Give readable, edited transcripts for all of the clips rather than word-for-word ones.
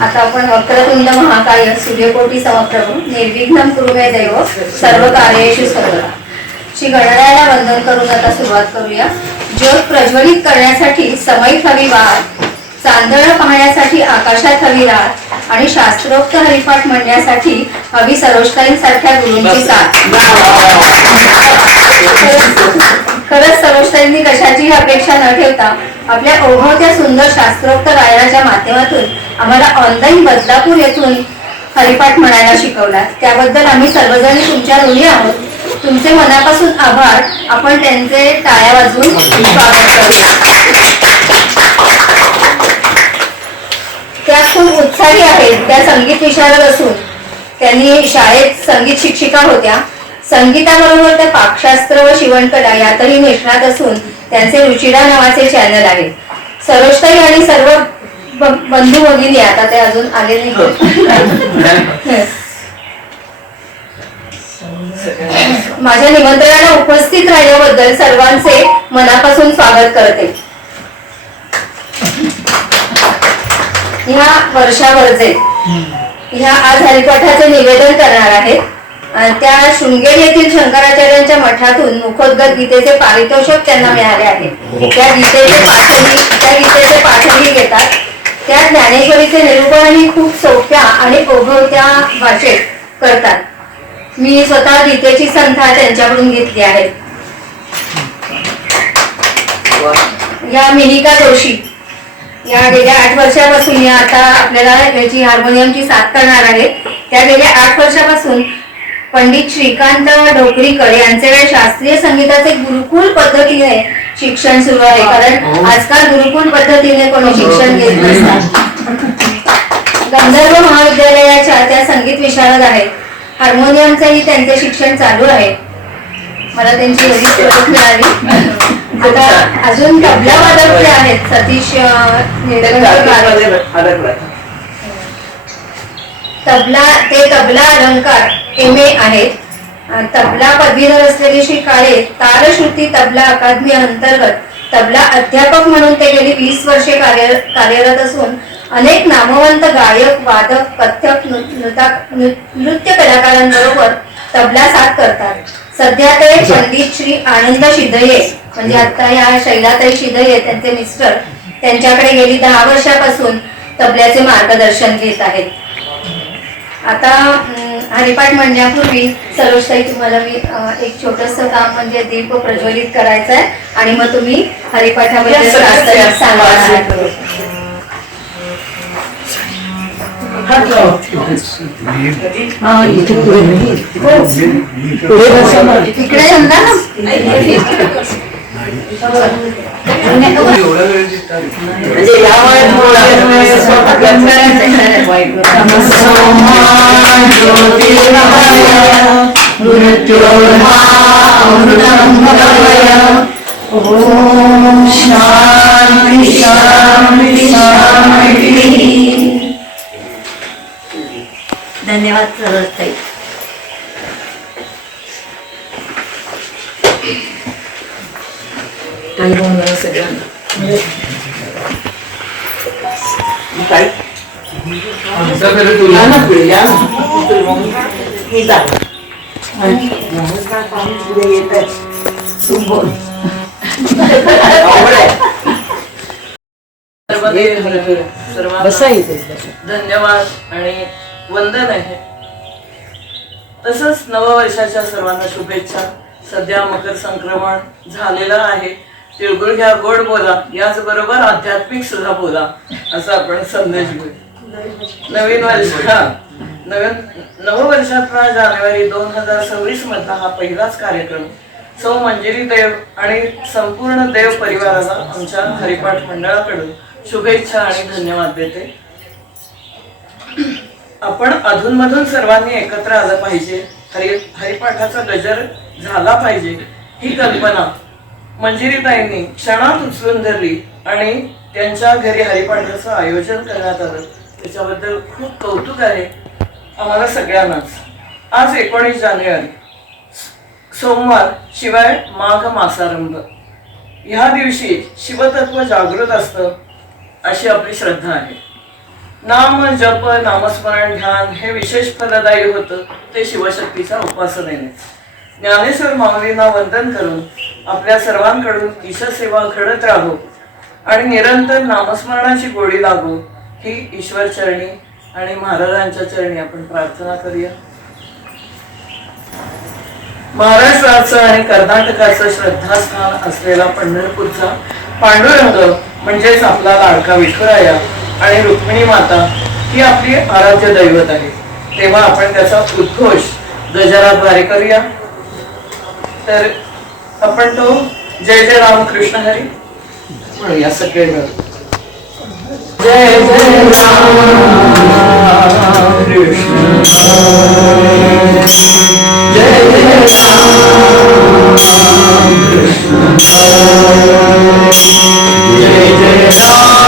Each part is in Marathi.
आता आपण वक्रतुंड महाकाय सूर्यकोटी समप्रभ निर्विघ्नं कुरु मे देव सर्व कार्येषु सर्वदा श्री गणरायाला वंदन करून आता सुरुवात करूया. ज्योत प्रज्वलित करण्यासाठी समईत हवी वाट, चांदणं पाहण्यासाठी आकाशात हवी रात आणि शास्त्रोक्त हरिपाठ म्हणण्यासाठी हवी सरोजताईंसारख्या गुरूंची साथ. खरंच सरोजताईंनी कशाचीही अपेक्षा न ठेवता आपल्या ओघवत्या सुंदर शास्त्रोक्त गायनाच्या माध्यमातून आम्हाला ऑनलाईन बदलापूर येथून हरिपाठ म्हणायला शिकवला. त्याबद्दल आम्ही सर्वजणी तुमच्या ऋणी आहोत. तुमचे मनापासून आभार. आपण त्यांचे टाळ्या वाजवून स्वागत करूया. त्या खूप उत्साही आहेत. त्या संगीत विशारद असून त्यांनी शाळेत संगीत शिक्षिका होत्या. संगीताबरोबर त्या पाकशास्त्र व शिवणकला यातही निष्णात असून त्यांचे रुचिरा नावाचे चॅनल आहे. सरोजताई आणि सर्व बंधू भगिनी आता ते अजून आले नाही. माझ्या निमंत्रणाला उपस्थित राहिल्याबद्दल सर्वांचे मनापासून स्वागत करते. ह्या वर्षा वरजे ह्या आज हरिपाठाचे निवेदन करणार आहेत. त्या शृंगेरी येथील शंकराचार्यांच्या मठातून मुखोद्गत गीतेचे पारितोषिक त्यांना मिळाले आहे. त्या गीतेचे पाठही घेतात. त्या ज्ञानेश्वरीचे निरूपणही खूप सोप्या आणि ओघवत्या भाषेत करतात. मी स्वतः गीतेची संथा त्यांच्याकडून घेतली आहे. या मिनिका जोशी या गेल्या 8 वर्षापासून या आता आपल्याला याची हार्मोनियमची साथ करणार आहेत. त्या गेल्या 8 वर्षापासून पंडित श्रीकांत ढोकरीकर यांचे शास्त्रीय संगीताचे गुरुकुल पद्धतीने शिक्षण सुरू आहे. कारण आजकाल गुरुकुल पद्धतीने कोणी शिक्षण घेत नसतात. गंधर्व महाविद्यालयाच्या त्या संगीत विशारद आहेत. हार्मोनियमचंही त्यांचे शिक्षण चालू आहे. मला त्यांची एवढी ओळख मिळाली. आता अजून तबला वादक आहेत सतीश तबला अलंकार MA आहेत. तबला पदवीधर असलेले श्री काळे तारश्रुती तबला अकादमी अंतर्गत तबला अध्यापक म्हणून ते गेली 20 वर्षे कार्यरत असून अनेक नामवंत गायक वादक कथ्थक नृत्य कलाकारांबरोबर तबला साथ करतात. सध्या ते पंडित श्री आनंद शिदये म्हणजे आता या शैलाताई शिदये त्यांचे मिस्टर त्यांच्याकडे गेली 10 वर्षापासून तबल्याचे मार्गदर्शन घेत आहेत. आता हरिपाठ म्हणण्यापूर्वी सरोजताई तुम्हाला मी एक छोटंसं काम म्हणजे दीप प्रज्वलित करायचं आहे आणि मग तुम्ही हरिपाठाबद्दल सांगा. इकडे समजा धन्यवाद सरोजताई. धन्यवाद आणि वंदन आहे. तसंच नववर्षाच्या सर्वांना शुभेच्छा. सध्या मकर संक्रमण झालेलं आहे. तिळगुळ घ्या, गोड बोला, याचबरोबर आध्यात्मिक सुद्धा बोला असा आपण संदेश घेऊ. नववर्षातला जानेवारी 2026 मधला हा पहिलाच कार्यक्रम. सौ मंजिरी देव आणि संपूर्ण देव परिवाराला आमच्या हरिपाठ मंडळाकडून शुभेच्छा आणि धन्यवाद देते. आपण अधूनमधून सर्वांनी एकत्र आलं पाहिजे. हरिपाठाचा गजर झाला पाहिजे ही कल्पना मंजिरीताईंनी क्षणात उचलून धरली आणि त्यांच्या घरी हरिपाठाचं आयोजन करण्यात आलं. त्याच्याबद्दल खूप कौतुक आहे आम्हाला सगळ्यांनाच. आज 19 जानेवारी सोमवार शिवाय माघ मासारंभ. ह्या दिवशी शिवतत्व जागृत असतं अशी आपली श्रद्धा आहे. नाम जप नामस्मरण ध्यान हे विशेष फलदायी होतं ते शिवशक्तीच्या उपासनेने. ज्ञानेश्वर माऊलींना वंदन करून आपल्या सर्वांकडून ईशसेवा घडत राहो आणि निरंतर नामस्मरणाची गोडी लागो ही ईश्वर चरणी आणि महाराजांच्या चरणी आपण प्रार्थना करूया. महाराष्ट्राचं आणि कर्नाटकाचं श्रद्धास्थान असलेला पंढरपूरचा पांडुरंग म्हणजेच आपला लाडका विठुराया आणि रुक्मिणी माता ही आपली आराध्य दैवत आहे. तेव्हा आपण त्याचा उद्घोष गजराद्वारे करूया. तर आपण तो जय जय राम कृष्ण हरी म्हणूया सगळे मिळून. जय जय राम कृष्ण जय जय राम कृष्ण जय जय राम कृष्ण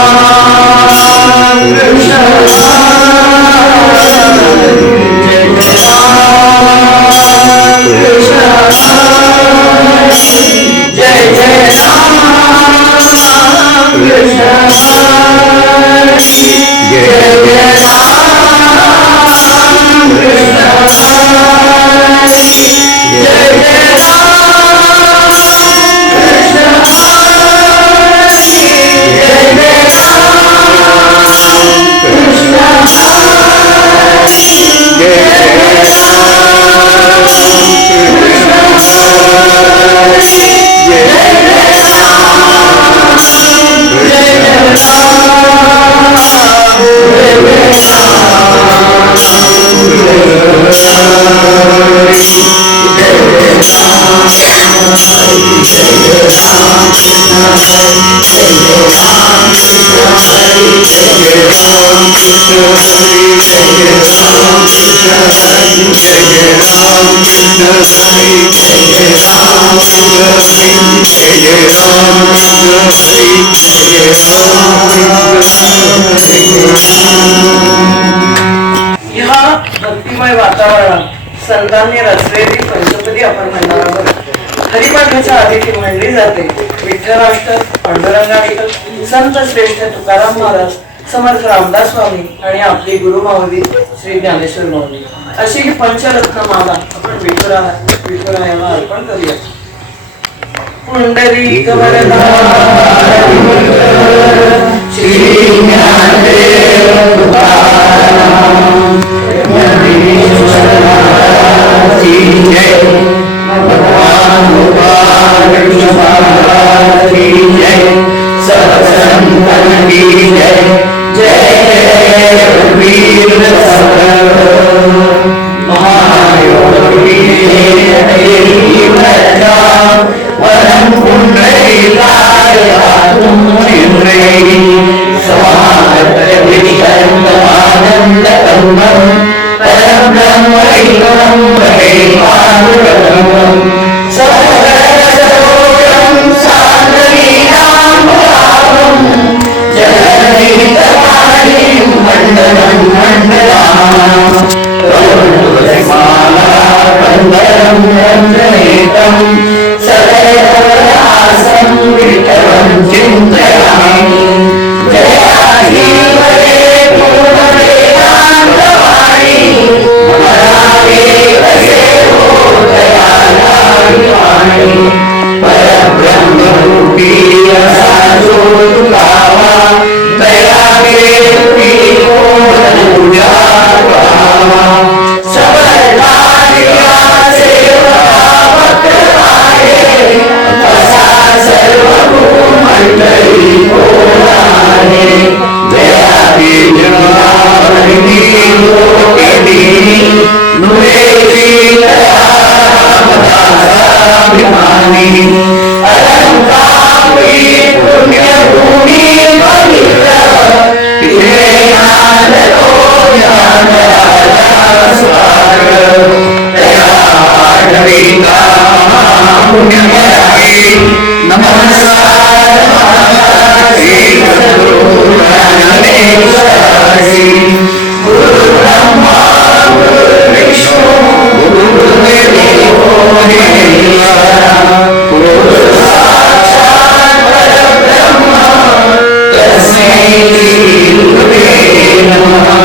जय जय राम कृष्ण जय जय राम ह्या भक्तिमय वातावरणात संतांनी रचलेली पंचपदी आपण म्हणणार आहोत. हरिपाठाच्या आधी ती म्हणली जाते विठ्ठलाष्टक, पांडुरंगाष्टक, संत श्रेष्ठ तुकाराम महाराज, समर्थ रामदास स्वामी आणि आपली गुरु माऊली श्री ज्ञानेश्वर माऊली अशी ही पंचरत्नमाला आपण विठुरायाला अर्पण करूया. पुंडलिक वरदा श्री ज्ञानदेव तुकाराम की जय. भगवान गोपाल कृष्ण महाराज की जय. सत्संतन की जय. जय वीर महायोगी वरम पुण्डरीकाय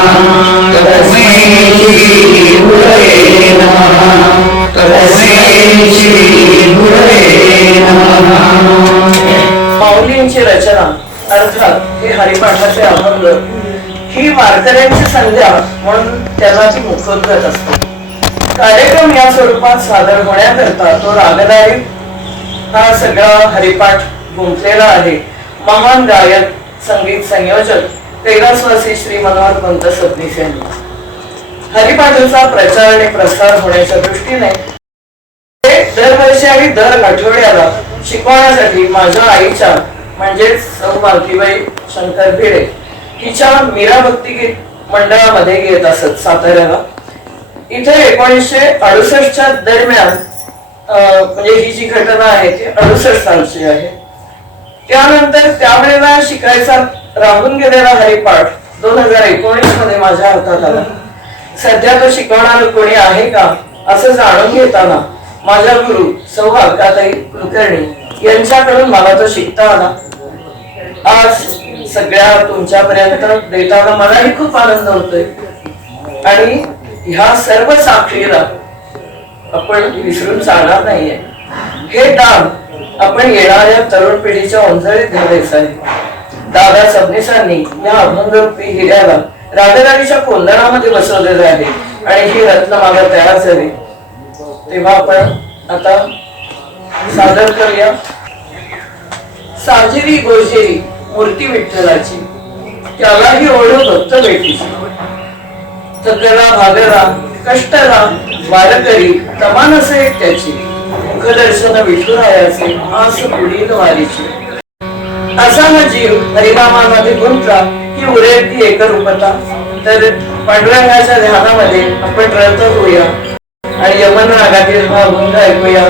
तस्मै श्री गुरवे नमः तस्मै श्री गुरवे नमः. माऊलींची रचना अर्थात हे हरिपाठाचे अभंग ही वारकऱ्यांची संध्या म्हणून त्यांना ती मुखोद्गत असते. कार्यक्रम या स्वरूपात सादर होण्याकरता तो रागदारी हा सगळा हरिपाठ गुंफलेला आहे. महान गायक संगीत संयोजक कैलासवासी श्री मनोहर पंत सबनीस यांनी. हरिपाठाचा प्रचार आणि प्रसार होण्याच्या दृष्टीने दरवर्षी आणि दर आठवड्याला शिकवण्यासाठी माझ्या आईच्या म्हणजेच सौ मालकीबाई शंकर भिडे हिच्या मीरा भक्तिगीत मंडळामध्ये घेत असत साताऱ्याला. इथे 1968च्या दरम्यान म्हणजे ही जी घटना आहे ती 68 सालची आहे. त्यानंतर त्यावेळेला शिकायचा राहून गेलेला हरिपाठ 2019 मध्ये माझ्या हातात आला. सध्या तो शिकवणार कोणी आहे का असं जाणून घेताना माझ्या गुरु सौ अलकाताई कुलकर्णी यांच्याकडून मला तो शिकता आला. आज सगळ्या तुमच्यापर्यंत देताना मलाही खूप आनंद होतोय आणि ह्या सर्व साखळीला आपण विसरून चालणार नाहीये. हे दान आपण येणाऱ्या तरुण पिढीच्या ओंजळीत घालायचं आहे. दादा सबनीसांनी या अभंगरूपी हिऱ्याला रागदारीच्या कोंदणामध्ये बसवलेलं आहे आणि ही रत्नमाला तयार झाली. तेव्हा आपण आता सादर करूया. साजिरी गोजेरी मूर्ती विठ्ठलाची त्यालाही ओढू भक्त भेटीची. थकला भागला कष्टला वारकरी तमान असे त्याची. मुखदर्शन विठुरायाचे आस पुढील वारीची. असा हा जीव हरिनामामध्ये गुंतला की उरेल ती एकरूपता. तर पांडुरंगाच्या ध्यानामध्ये आपण रत होऊया आणि यमन रागातील हा अभंग ऐकूया.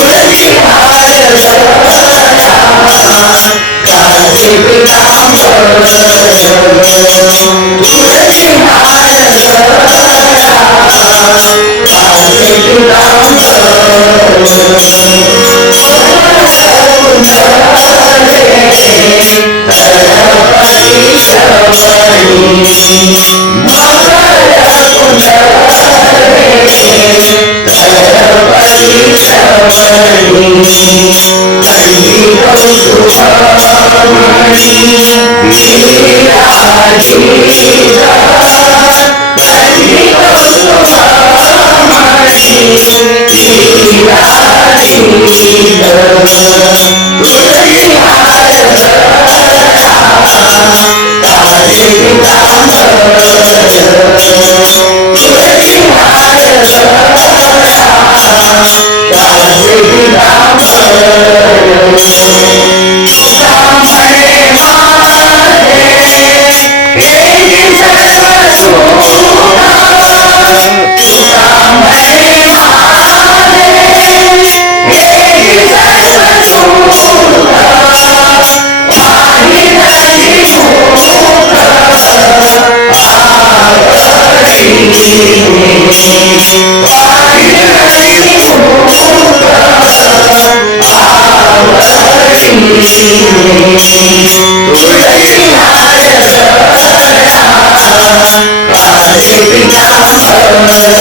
तुळशी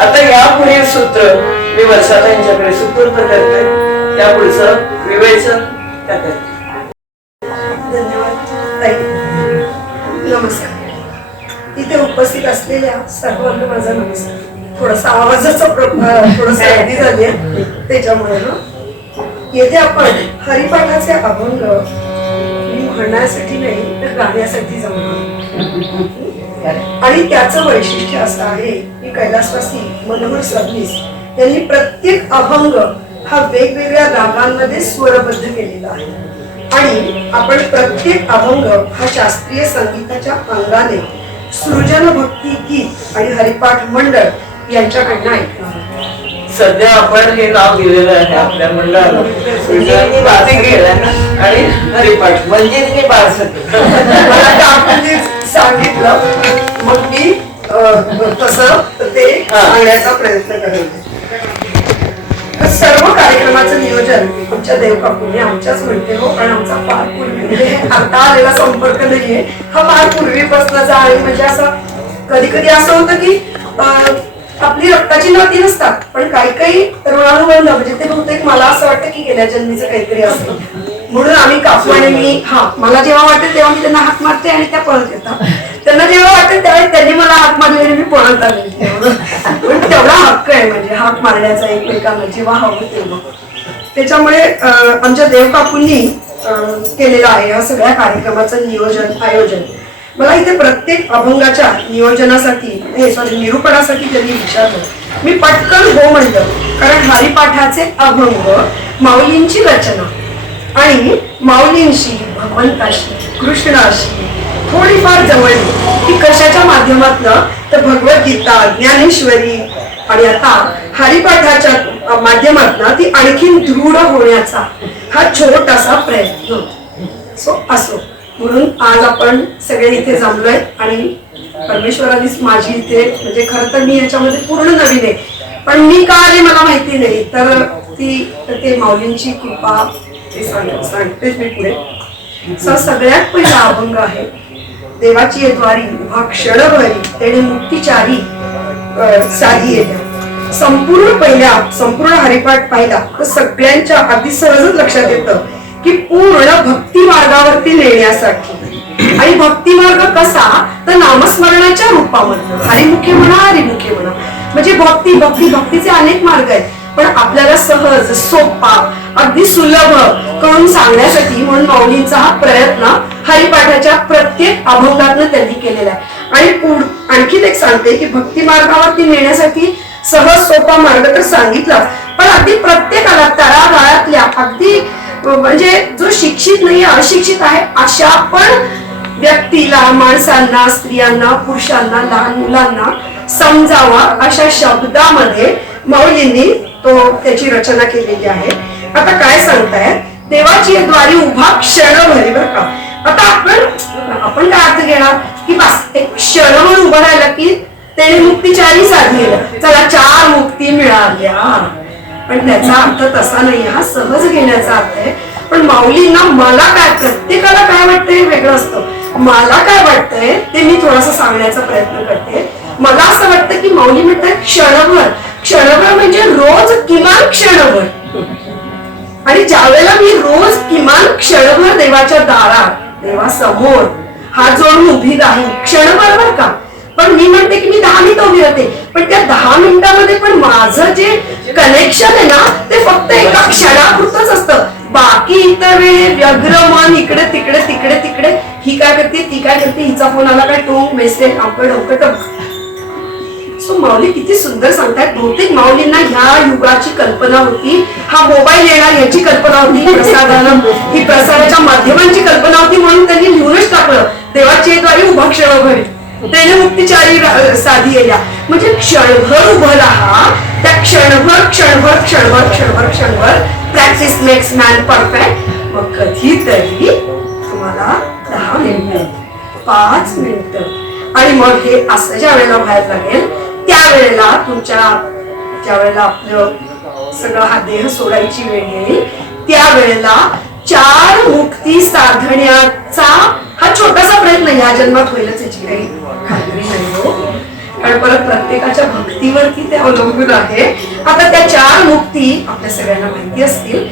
आता यापुढील सूत्र मी वर्षाला यांच्याकडे सुपूर्द करते. त्या पुढचं विवेचन त्या करते. धन्यवाद ताई. नमस्कार. इथे उपस्थित असलेल्या सर्वांना माझा नमस्कार. थोडासा आवाजाचा थोडंसं गर्दी झाली आहे त्याच्यामुळे ना. येथे आपण हरिपाठाचे अभंग म्हणण्यासाठी नाही तर गाण्यासाठी जमलो. आणि त्याचं वैशिष्ट्य असं आहे की कैलासवासी मनोहर सबनीस यांनी प्रत्येक अभंग हा वेगवेगळ्या रागांमध्ये स्वरबद्ध केलेला आहे. आणि आपण प्रत्येक अभंग हा शास्त्रीय संगीताच्या अंगाने सृजन भक्ती गीत आणि हरिपाठ मंडळ यांच्याकडनं ऐकणार. सध्या आपण हे नाव दिलेलं आहे आपल्या मंडळाला आणि हरिपाठ म्हणजे सांगितलं मग मी तसं ते सांगण्याचा प्रयत्न करते. सर्व कार्यक्रमाचं नियोजन आमच्या देवकाकूने आमच्याच म्हणते हो. कारण आमचा फार पूर्वी म्हणजे आता आलेला संपर्क नाहीये. हा फार पूर्वीपासूनचा आहे. म्हणजे असं कधी कधी असं होतं की आपली रक्ताची नाती नसतात पण काही काही ऋणानुबंध म्हणजे ते बहुतेक मला असं वाटतं की गेल्या जन्मीचं काहीतरी असतं. म्हणून आम्ही काकू आणि मी मला जेव्हा वाटेल तेव्हा मी त्यांना हाक मारते आणि त्या पळत येतात. त्यांना जेव्हा वाटेल तेव्हा त्यांनी मला हाक मारली आणि मी पळत आले. पण तेवढा हक्क आहे म्हणजे हाक मारण्याचा एकमेकांना जेव्हा हवं तेव्हा. त्याच्यामुळे आमच्या देवकाकूंनी केलेलं आहे या सगळ्या कार्यक्रमाचं नियोजन आयोजन. मला इथे प्रत्येक अभंगाच्या नियोजनासाठी निरूपणासाठी त्यांनी विचारलं. मी पटकन हो म्हणलं कारण हरिपाठाचे अभंग माऊलींची रचना आणि माऊलींशी भगवंताशी कृष्णाशी थोडीफार जवळली ती कशाच्या माध्यमातनं तर भगवद्गीता ज्ञानेश्वरी आणि आता हरिपाठाच्या माध्यमातनं ती आणखीन दृढ होण्याचा हा छोटासा प्रयत्न सो असो. म्हणून आज आपण सगळे इथे जमलोय आणि परमेश्वरानेच माझी इथे म्हणजे खरं तर मी याच्यामध्ये पूर्ण नवीन आहे पण मी का आले मला माहिती नाही तर ते माऊलींची कृपा ते सांगतेच मी पुढे. सगळ्यात पहिला अभंग आहे देवाची द्वारी उभा क्षणभरी तेणे मुक्तीचारी साधी येत्या. संपूर्ण हरिपाठ पाहिला तर सगळ्यांच्या अगदी सहजच लक्षात येतं की पूर्ण भक्ती मार्गावरती नेण्यासाठी. आणि भक्ती मार्ग कसा तर नामस्मरणाच्या रूपामध्ये हरिमुखे म्हणा म्हणजे भक्तीचे अनेक मार्ग आहेत पण आपल्याला सहज सोपा अगदी सुलभ करून सांगण्यासाठी म्हणून माऊलींचा हा प्रयत्न हरिपाठाच्या प्रत्येक अभंगातनं त्यांनी केलेला आहे. आणि आणखीन एक सांगते की भक्ती मार्गावरती नेण्यासाठी सहज सोपा मार्ग तर सांगितला पण अगदी प्रत्येकाला तळागाळातल्या अगदी म्हणजे जो शिक्षित नाही अशिक्षित आहे अशा पण व्यक्तीला माणसांना स्त्रियांना पुरुषांना लहान मुलांना समजावा अशा शब्दामध्ये माऊलींनी त्याची रचना केलेली आहे. आता काय सांगताय देवाची द्वारी उभा क्षणभरी बरं का. आता आपण काय अर्थ घेणार की बस एक क्षणभर उभं राहिलं की त्याने मुक्तीचारी साधलेलं चला 4 मुक्ती मिळाल्या. पण त्याचा अर्थ तसा नाही हा सहज घेण्याचा अर्थ आहे. पण माऊलींना मला काय प्रत्येकाला काय वाटतंय वेगळं असतं. मला काय वाटतंय ते मी थोडासा सांगण्याचा प्रयत्न करते. मला असं वाटतं की माऊली म्हणतात क्षणभर म्हणजे रोज किमान क्षणभर. आणि ज्यावेळेला मी रोज किमान क्षणभर देवाच्या दारात देवासमोर हात जोडून उभी राहील क्षणभर बर का. पण मी म्हणते की मी 10 मिनिटं उभी राहते पण त्या 10 मिनिटांमध्ये पण माझं जे कनेक्शन आहे ना ते फक्त एका क्षणापुरतच असतं. बाकी इतर वेळे व्यग्र मन इकडे तिकडे ही काय करते ती काय करते हिचा फोन आला काय टोंग मेसेज अवकड सो माऊली किती सुंदर सांगतायत. बहुतेक माऊलींना ह्या युगाची कल्पना होती, हा मोबाईल येणार याची कल्पना होती, प्रसादानं ही प्रसादाच्या माध्यमांची कल्पना होती, म्हणून त्यांनी लिहूनच टाकलं देवाची द्वारे उभा क्षणभर त्याने मुक्तीचारी साधी येल्या. म्हणजे क्षणभर उभं राहा, त्या क्षणभर क्षणभर क्षणभर क्षणभर क्षणभर प्रॅक्टिस मेक्स मॅन परफेक्ट. मग कधीतरी तुम्हाला 10 मिनिटं 5 मिनिटं आणि मग हे असं ज्या वेळेला व्हायला लागेल त्यावेळेला तुमच्या ज्या वेळेला आपलं सगळं हा देह सोडायची वेळ येईल त्यावेळेला 4 मुक्ती साधण्याचा हा छोटासा प्रयत्न या जन्मात होईलच याची काही खात्री नाही हो. कारण परत प्रत्येकाच्या भक्तीवरती ते अवलंबून आहे. आता त्या 4 मुक्ती आपल्या सगळ्यांना माहिती असतील.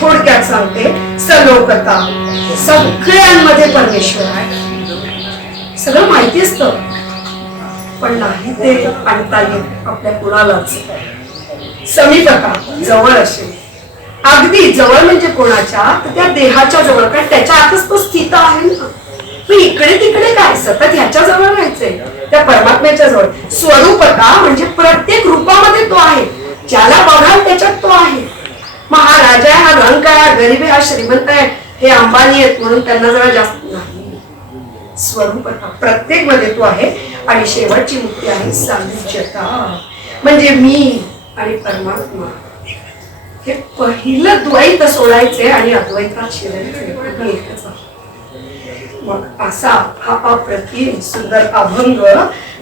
थोडक्यात सांगते. सर्लोकता, सगळ्यांमध्ये परमेश्वर आहे, सगळं माहिती असतं पण नाही ते आणता येत आपल्या कुणालाच. समीपता, जवळ असेल, अगदी जवळ म्हणजे कोणाच्या, तर त्या देहाच्या जवळ, कारण त्याच्या आतच तो स्थित आहे ना. इकडे तिकडे काय, सतत ह्याच्या जवळ राहायचंय, त्या परमात्म्याच्या जवळ. स्वरूपता म्हणजे प्रत्येक रूपामध्ये तो आहे, ज्याला बघाल त्याच्यात तो आहे. मग हा राजा आहे, हा रंग आहे, हा गरीब आहे, हा श्रीमंत आहे, हे अंबानी आहेत म्हणून त्यांना जरा जास्त नाही. स्वरूपता प्रत्येक मध्ये तो आहे. आणि शेवटची मुक्ती आहे सानिध्यता, म्हणजे मी आणि परमात्मा हे पहिलं द्वैत सोडायचे आणि अद्वैतात शिरायचे एकच आहे. मग असा हा अप्रतिम सुंदर अभंग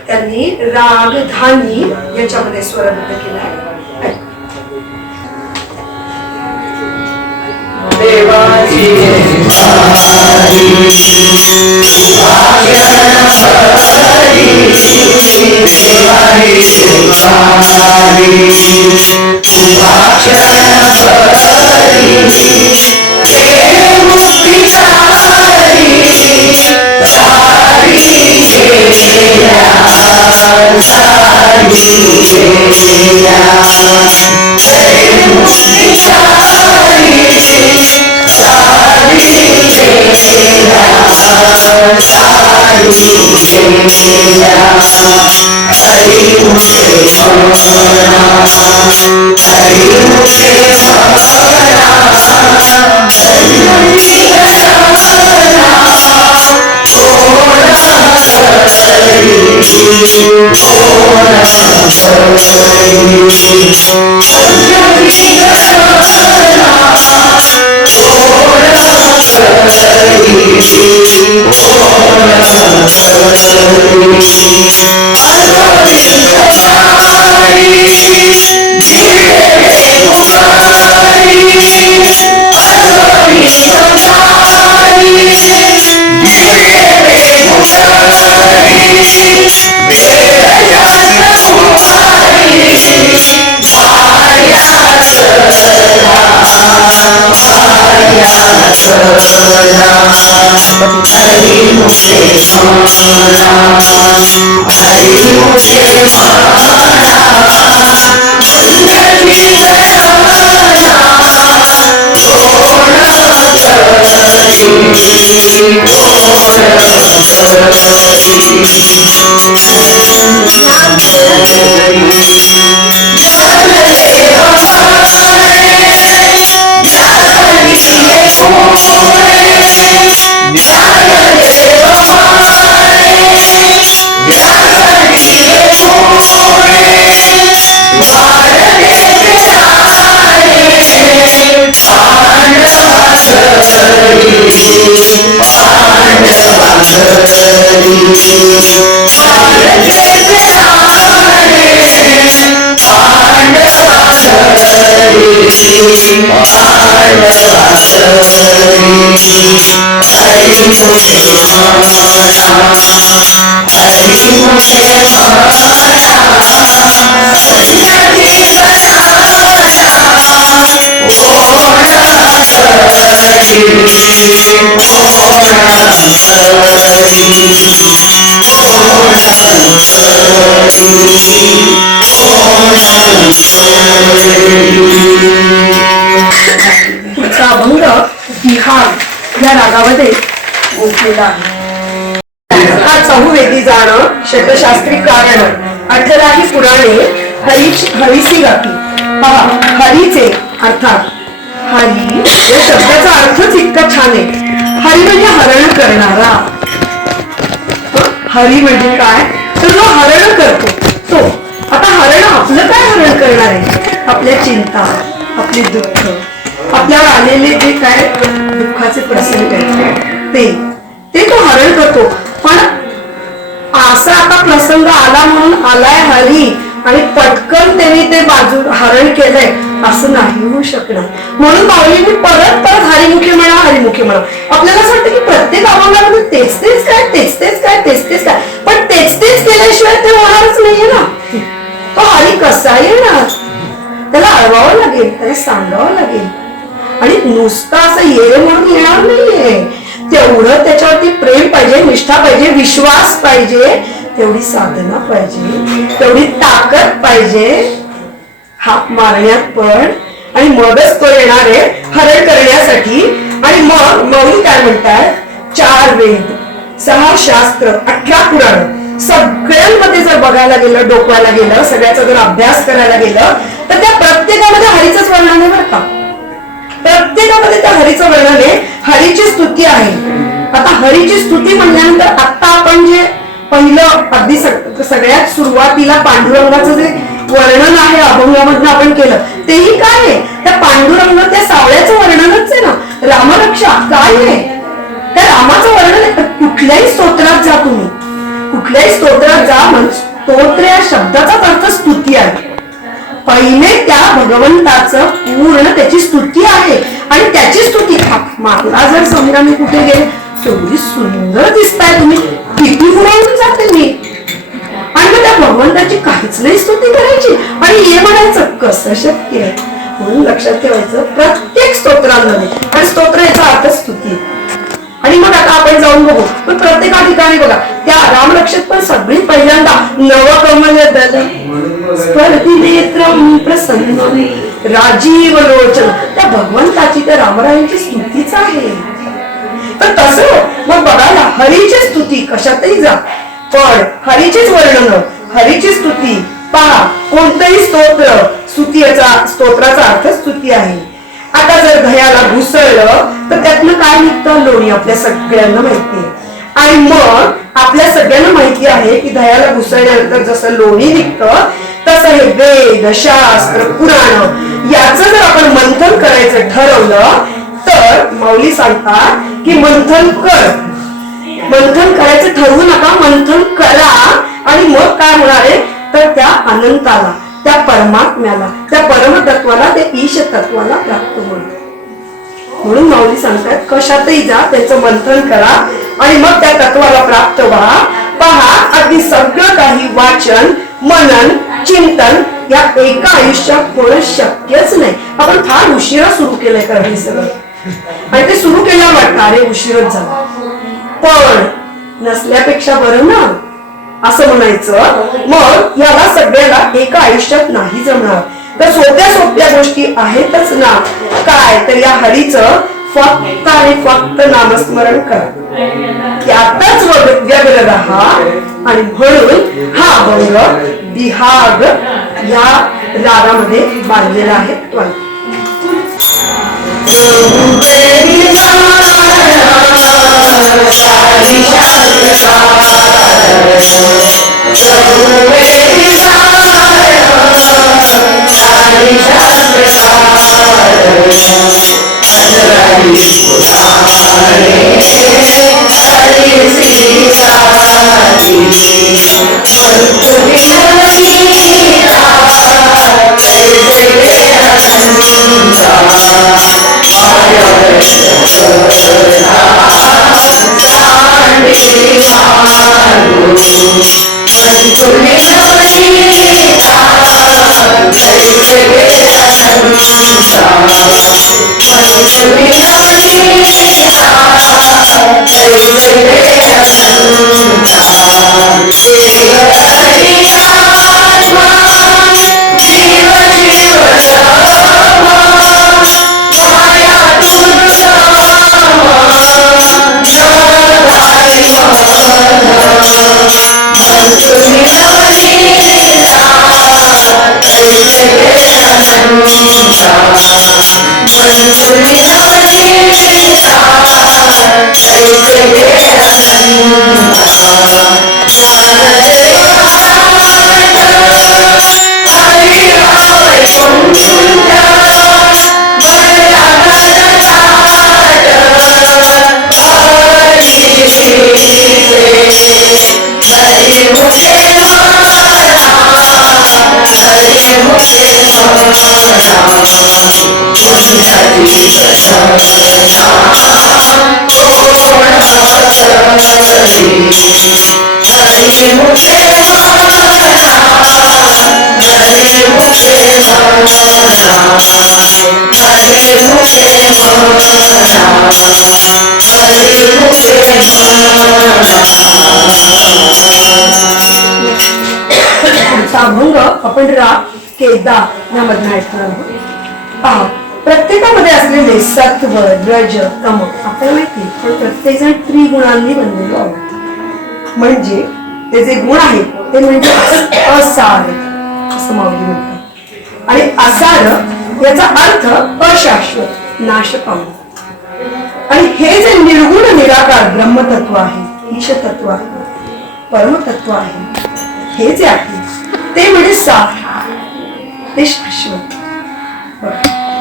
त्यांनी रागधानी याच्यामध्ये स्वरबद्ध केलाय. देवाची पुढचा अभंग बिहार या रागामध्ये गोठलेला आहे. हा चहुवेदी जाणं षटशास्त्री कारण 18 पुराणे हरीची गाती. पहा, हरीचे अर्थात हरी या शब्दाचा अर्थच इतका छान आहे. हरी म्हणजे हरण करणारा. हरी म्हणजे काय, तर जो हरण करतो तो. आता हरण आपलं काय हरण करणार आहे? आपल्या चिंता, आपले दुःख, आपल्यावर आलेले जे काय दुःखाचे प्रसंग आहेत ते तो हरण करतो. पण असा आता प्रसंग आला म्हणून आलाय हरी आणि पटकन त्यांनी ते बाजू हरण केलंय असं नाही होऊ शकणार. म्हणून माऊलींनी परत हरिमुखी म्हणा. आपल्याला असं वाटतं की प्रत्येक अभंगामध्ये तेच काय, पण तेच केल्याशिवाय ते होणारच नाहीये ना. तो हरी कसा येणार? त्याला अळवावं लागेल, त्याला सांगावं लागेल. आणि नुसतं असं ये म्हणून येणार नाहीये. तेवढं त्याच्यावरती प्रेम पाहिजे, निष्ठा पाहिजे, विश्वास पाहिजे, तेवढी साधना पाहिजे, तेवढी ताकद पाहिजे हाक मारण्यात पण. आणि मगच तो येणार आहे हरण करण्यासाठी. आणि मग माऊली काय म्हणतात, 4 वेद, 6 शास्त्र, 18 पुराण सगळ्यांमध्ये जर बघायला गेलं, डोकवायला गेलं, सगळ्याचा जर अभ्यास करायला गेलं तर त्या प्रत्येकामध्ये हरीचंच वर्णन आहे बरं का. प्रत्येकामध्ये त्या हरीचं वर्णन आहे, हरीची स्तुती आहे. आता हरीची स्तुती म्हणल्यानंतर आता आपण जे पहिलं अगदी सगळ्यात सुरुवातीला पांडुरंगाचं जे वर्णन आहे अभंगामधनं आपण केलं तेही काय आहे, त्या पांडुरंग त्या सावळ्याचं वर्णनच आहे ना. रामरक्षा काय आहे, त्या रामाचं वर्णन आहे. कुठल्याही स्तोत्रात जा तुम्ही, कुठल्याही स्तोत्रात जा, म्हणजे स्तोत्र या शब्दाचाच अर्थ स्तुती आहे. पहिले त्या भगवंताचं पूर्ण त्याची स्तुती आहे. आणि त्याची स्तुती मला जर समजा मी कुठे गेले, तेवढी सुंदर दिसताय तुम्ही, किती गुणावून जाते मी, आणि मग त्या भगवंताची काहीच नाही स्तुती करायची आणि हे म्हणायचं कसं शक्य आहे. म्हणून लक्षात ठेवायचं प्रत्येक स्तोत्रांमध्ये, आणि स्तोत्र याचा अर्थ स्तुती. आणि मग आता आपण जाऊन बघू, पण प्रत्येका ठिकाणी बघा त्या रामरक्षेत पण सगळी पहिल्यांदा नवकमल दल स्पर्धी नेत्रम प्रसन्न राजीव लोचन, त्या भगवंताची, त्या रामरायांची स्तुतीच आहे. तर तसं मग बघायला हरीची स्तुती कशातही जा, पण हरीचीच वर्णन, हरीची स्तुती पहा. कोणतंही स्तोत्राचा अर्थ स्तुती आहे. आता जर दह्याला घुसळलं तर त्यातनं काय निघतं, लोणी, आपल्या सगळ्यांना माहिती आहे. आणि मग आपल्या सगळ्यांना माहिती आहे की दह्याला घुसळल्यानंतर जसं लोणी निघतं तसं हे वेद, शास्त्र, पुराण याचं जर आपण मंथन करायचं ठरवलं तर माऊली सांगतात की मंथन करायचं ठरवू नका, मंथन करा. आणि मग काय होणार आहे, तर त्या अनंताला, त्या परमात्म्याला, त्या परमतत्वाला, त्या ईश तत्वाला प्राप्त होईल. म्हणून माऊली सांगतात कशातही जा, त्याचं मंथन करा आणि मग त्या तत्वाला प्राप्त व्हा. पहा, अगदी सगळं काही वाचन, मनन, चिंतन या एका आयुष्यात होणं शक्यच नाही. आपण फार उशिरा सुरू केलंय कारण हे सगळं, आणि ते सुरू केल्यावर वाटतं अरे उशीरच झाला, पण नसल्यापेक्षा बरं ना असं म्हणायचं. मग याला सगळ्याला एका आयुष्यात नाही जमणार. तर सोप्या गोष्टी आहेतच ना. काय तर या हरीचं फक्त आणि फक्त नामस्मरण करा, यातच व्यग्र राहा. आणि म्हणून हा अभंग बिहाग या रागामध्ये बांधलेला आहे. Thank you. पुढचा अभंग आपण राग केदार यामधून ऐकणार आहोत. पहा, प्रत्येकामध्ये असलेले सत्व रज तम आपल्याला माहिती, पण प्रत्येक जण त्रिगुणांनी बनलेलो आहोत. म्हणजे ते जे गुण आहेत ते म्हणजे असार असं माऊली म्हणतात. आणि असार याचा अर्थ अशाश्वत, नाश पावणे. आणि हे जे निर्गुण निराकार ब्रह्मतत्व आहे, ईशतत्व आहे, परमतत्व आहे, हे जे आहे ते म्हणजे सार, ते शाश्वत.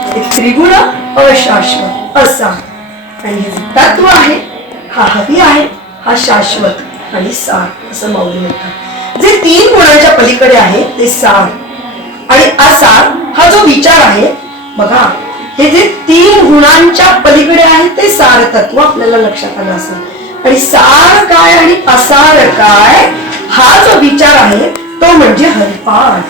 हे त्रिगुण अशाश्वत असार, आणि हे जे तत्व आहे हा हवी आहे, हा शाश्वत आणि सार असं माऊली म्हणतात. जे तीन गुणांच्या पलीकडे आहे ते सार. आणि असार हा जो विचार आहे बघा, हे जे तीन गुणांच्या पलीकडे आहे ते सार तत्व आपल्याला लक्षात आलं असेल. आणि सार काय आणि असार काय हा जो विचार आहे तो म्हणजे हरिपाठ.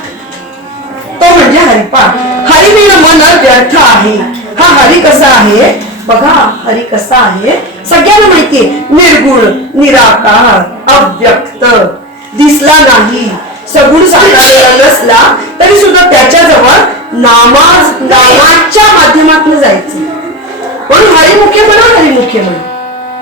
तो म्हणजे हरिपाठ. हरिविण मन व्यर्थ आहे. हा हरी कसा आहे बघा, हरी कसा आहे सगळ्यांना माहितीये. निर्गुण, निराकार, अव्यक्त, दिसला नाही, सगुण साकारलेला नसला तरी सुद्धा त्याच्याजवळ नामाच्या माध्यमातून जायचं. म्हणून हरिमुख्य म्हणा, हरिमुख्य म्हणा,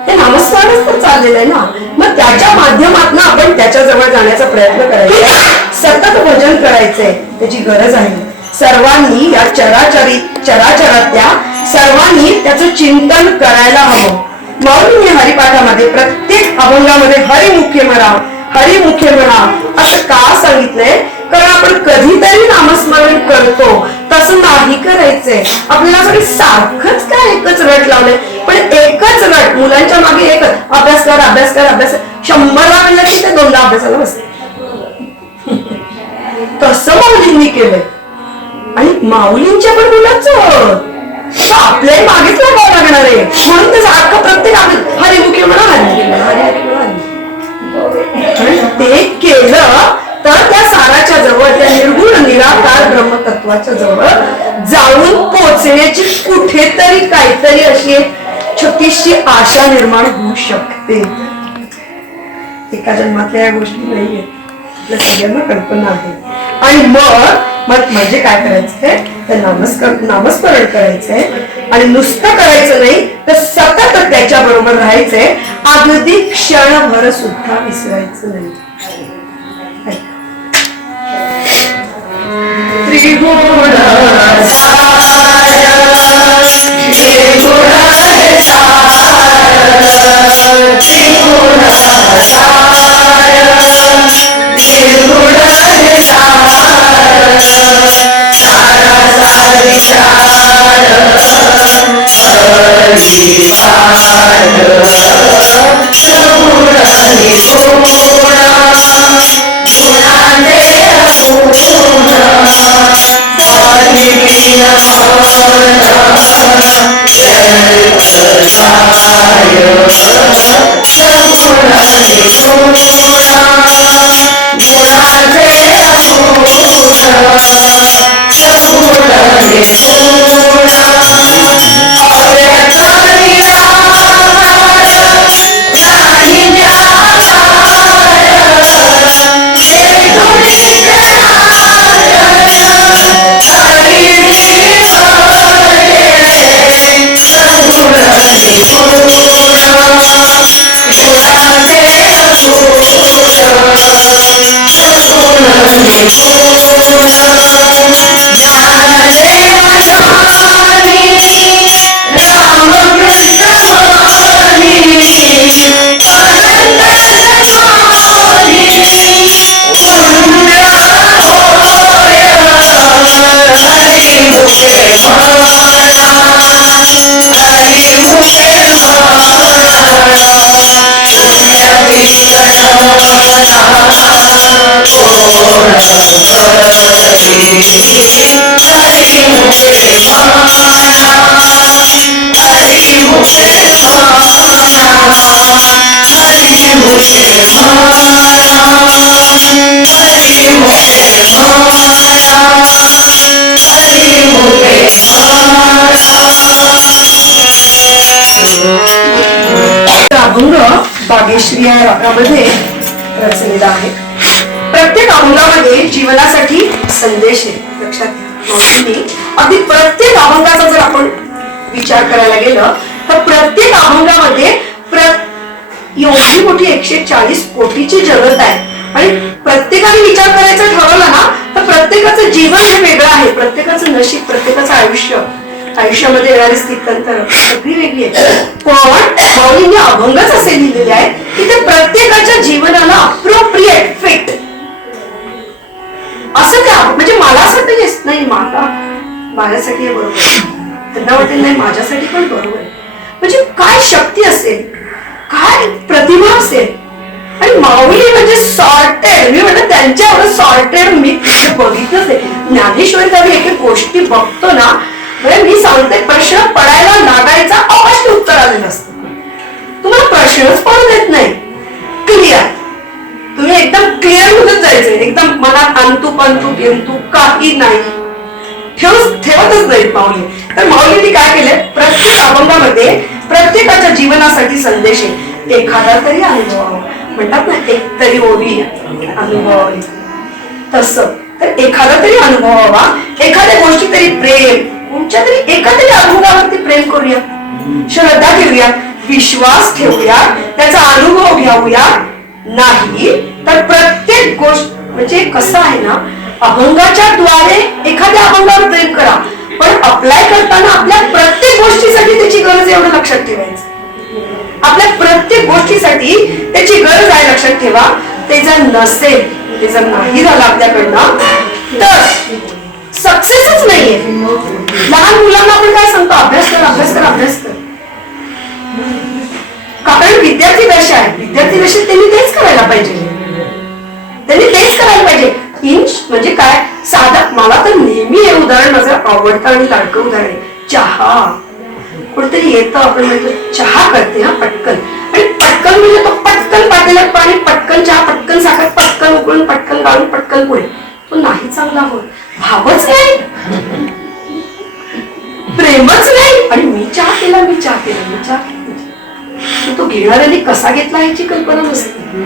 हे नामस्मरणच तर चाललेलं आहे ना. मग त्याच्या माध्यमातून आपण त्याच्याजवळ जाण्याचा प्रयत्न करायचा, सतत भजन करायचंय, त्याची गरज आहे. सर्वांनी या चराचरातल्या सर्वांनी त्याचं चिंतन करायला हवं. म्हणून मी हरिपाठामध्ये प्रत्येक अभंगामध्ये हरिमुख्य म्हणा, हरिमुख्य म्हणा असं का सांगितलंय? कारण आपण कधीतरी नामस्मरण करतो, तसं नाही करायचंय. आपल्याला सगळी सारखंच काय एकच रट लावलंय, पण एकच रट, मुलांच्या मागे एकच अभ्यास कर, अभ्यास कर, अभ्यास. 100ला म्हणलं की ते 2ला अभ्यासाला बसते. तसं माऊलींनी केलंय. आणि माऊलींच्या पण मुलाचं आपल्याही मागेच लागावं लागणार आहे. म्हणून ते सारखं प्रत्येक हरिमुख्य म्हणा, हरिमुख्य म्हणा, हरिमुख्य म्हणा. आणि ते केलं तर त्या साराच्या जवळ, त्या निर्गुण निराकार ब्रह्मतत्वाच्या जवळ जाऊन पोचण्याची कुठेतरी काहीतरी अशी एक छोटीशी आशा निर्माण होऊ शकते. एका जन्मातल्या या गोष्टी नाहीये, आपल्या सगळ्यांना कल्पना आहे. आणि मग म्हणजे काय करायचंय, तर नामस्मरण करायचंय. आणि नुसतं करायचं नाही तर सतत त्याच्या बरोबर राहायचंय. अगदी क्षणभर सुद्धा विसरायचं नाही. त्रिगुण गुणांचे बागेश्री या रागामध्ये रचलेला आहे. प्रत्येक अभंगामध्ये जीवनासाठी संदेश आहे. लक्षात घ्या मावशींनी अगदी प्रत्येक अभंगाचा जर आपण विचार करायला गेलं तर प्रत्येक अभंगामध्ये एवढी मोठी 140 कोटीची जगत आहे आणि प्रत्येकाने विचार करायचा ठरवला ना तर प्रत्येकाचं जीवन हे वेगळं आहे. प्रत्येकाचं नशीब, प्रत्येकाचं आयुष्यामध्ये येणारी स्थित्यंतर सगळी वेगळी आहे. पण माऊलींनी अभंगच असे लिहिलेले आहेत की ते प्रत्येकाच्या जीवनाला अप्रोप्रिएट फिट असं त्या म्हणजे मला असं वाटतं नाही माझ्यासाठी हे बरोबर आहे, त्यांना वाटेल नाही माझ्यासाठी पण बरोबर आहे. म्हणजे काय शक्ती असेल, काय प्रतिभा असेल. आणि माऊली म्हणजे सॉर्टेड, मी म्हणलं त्यांच्या एवढं सॉर्टेड मी बघितलंच आहे. ज्ञानेश्वरीत आम्ही एक एक गोष्टी बघतो ना, म्हणजे मी सांगते प्रश्न पडायला लागायचा अवश्य उत्तर आलेलं असतं. तुम्हाला प्रश्नच पडू देत नाही, क्लिअर. तुम्ही एकदम क्लिअर होतच जायचं, एकदम मनात अंतू पंतू गेंतू काही नाही ठेवतच नाहीत माऊली. तर माऊलींनी काय केलंय, प्रत्येक अभंगामध्ये प्रत्येकाच्या जीवनासाठी संदेश आहे. एखादा तरी अनुभव म्हणतात ना, एक तरी ओवी अनुभवावी, तसं तर एखादा तरी अनुभवावा, एखाद्या गोष्टी तरी प्रेम, कोणत्या तरी एका तरी अनुभवावरती प्रेम करूया, श्रद्धा ठेवूया, विश्वास ठेवूया, त्याचा अनुभव घेऊया. नाही तर प्रत्येक गोष्ट म्हणजे कसं आहे ना, अभंगाच्या द्वारे एखाद्या अभंगावर प्रेम करा, पण अप्लाय करताना आपल्या प्रत्येक गोष्टीसाठी त्याची गरज एवढं लक्षात ठेवायचं. आपल्या प्रत्येक गोष्टीसाठी त्याची गरज आहे लक्षात ठेवा. ते जर नसेल, ते जर नाही झालं आपल्याकडनं तर सक्सेसच नाहीये. लहान मुलांना आपण काय सांगतो, अभ्यास कर अभ्यास कर अभ्यास कर. कारण विद्यार्थी दशा आहे, विद्यार्थी दशेत त्यांनी तेच करायला पाहिजे, त्यांनी तेच करायला पाहिजे. इंच म्हणजे काय, साधं मला तर नेहमी हे उदाहरण माझं आवडतं आणि लाडकं उदाहरण आहे. चहा कुठेतरी येतं, आपण म्हणतो चहा करते हा पटकन, आणि पटकन म्हणजे तो पटकन पातेल्यात पाणी, पटकन चहा, पटकन साखर, पटकन उकळून, पटकन गाळून, पटकन पुढे. तो नाही चांगला होत, भावच नाही, प्रेमच नाही. आणि मी चहा केला, मी चहा केला, मी चहा केला, तो घेणाऱ्याने कसा घेतला याची कल्पना नसते,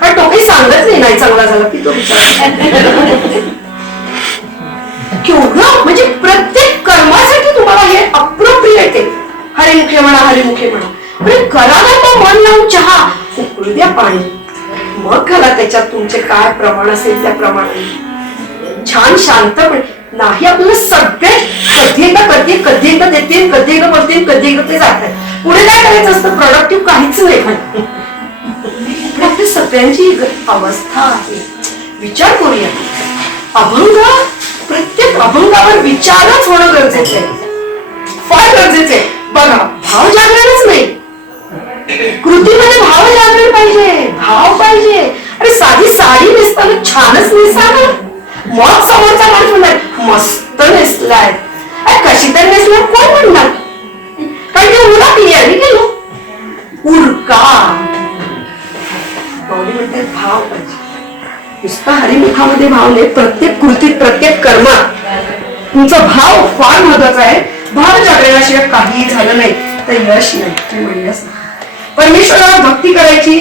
कारण तो काही सांगत नाही चांगला झाला की तो विचार. केवढं म्हणजे प्रत्येक कर्मासाठी तुम्हाला हे अप्रोप्रिएट आहे. हरिमुखे म्हणा, हरिमुखे म्हणा, म्हणजे करायला तो मन लावून चहा, उकळू द्या पाणी, मग घाला त्याच्यात तुमचे काय प्रमाण असेल त्या प्रमाणाने छान शांतपणे. नाही आपल्याला सगळे कधी एकदा देते, कधी एकदा बोलते, कधी एकदा ते जात आहे. पुढे काय करायचं असतं, प्रोडक्टिव्ह काहीच नाही. आपली सगळ्यांची अवस्था आहे. विचार करूया, अभंग प्रत्येक अभंगावर विचारच होणं गरजेचं आहे, फार गरजेचं आहे. बघा, भाव जागरणच नाही, कृतीमध्ये भाव जागरण पाहिजे, भाव पाहिजे. अरे साधी साडी नेसताना छानच नेसा ना, मग समोरचा माणूस म्हणणार मस्त नेसलाय. अरे कशी तर नेसला कोण म्हणणार, कारण की उडा क्लिअरली गेलो उडका. गौरी म्हणते भाव पाहिजे. नुसता हरिमुखामध्ये भाव नाही, प्रत्येक कृतीत, प्रत्येक कर्मात तुमचा भाव फार महत्वाचा आहे. भाव जागरणाशिवाय काही झालं नाही तर यश नाही. मी म्हणलंच परमेश्वराला भक्ती करायची,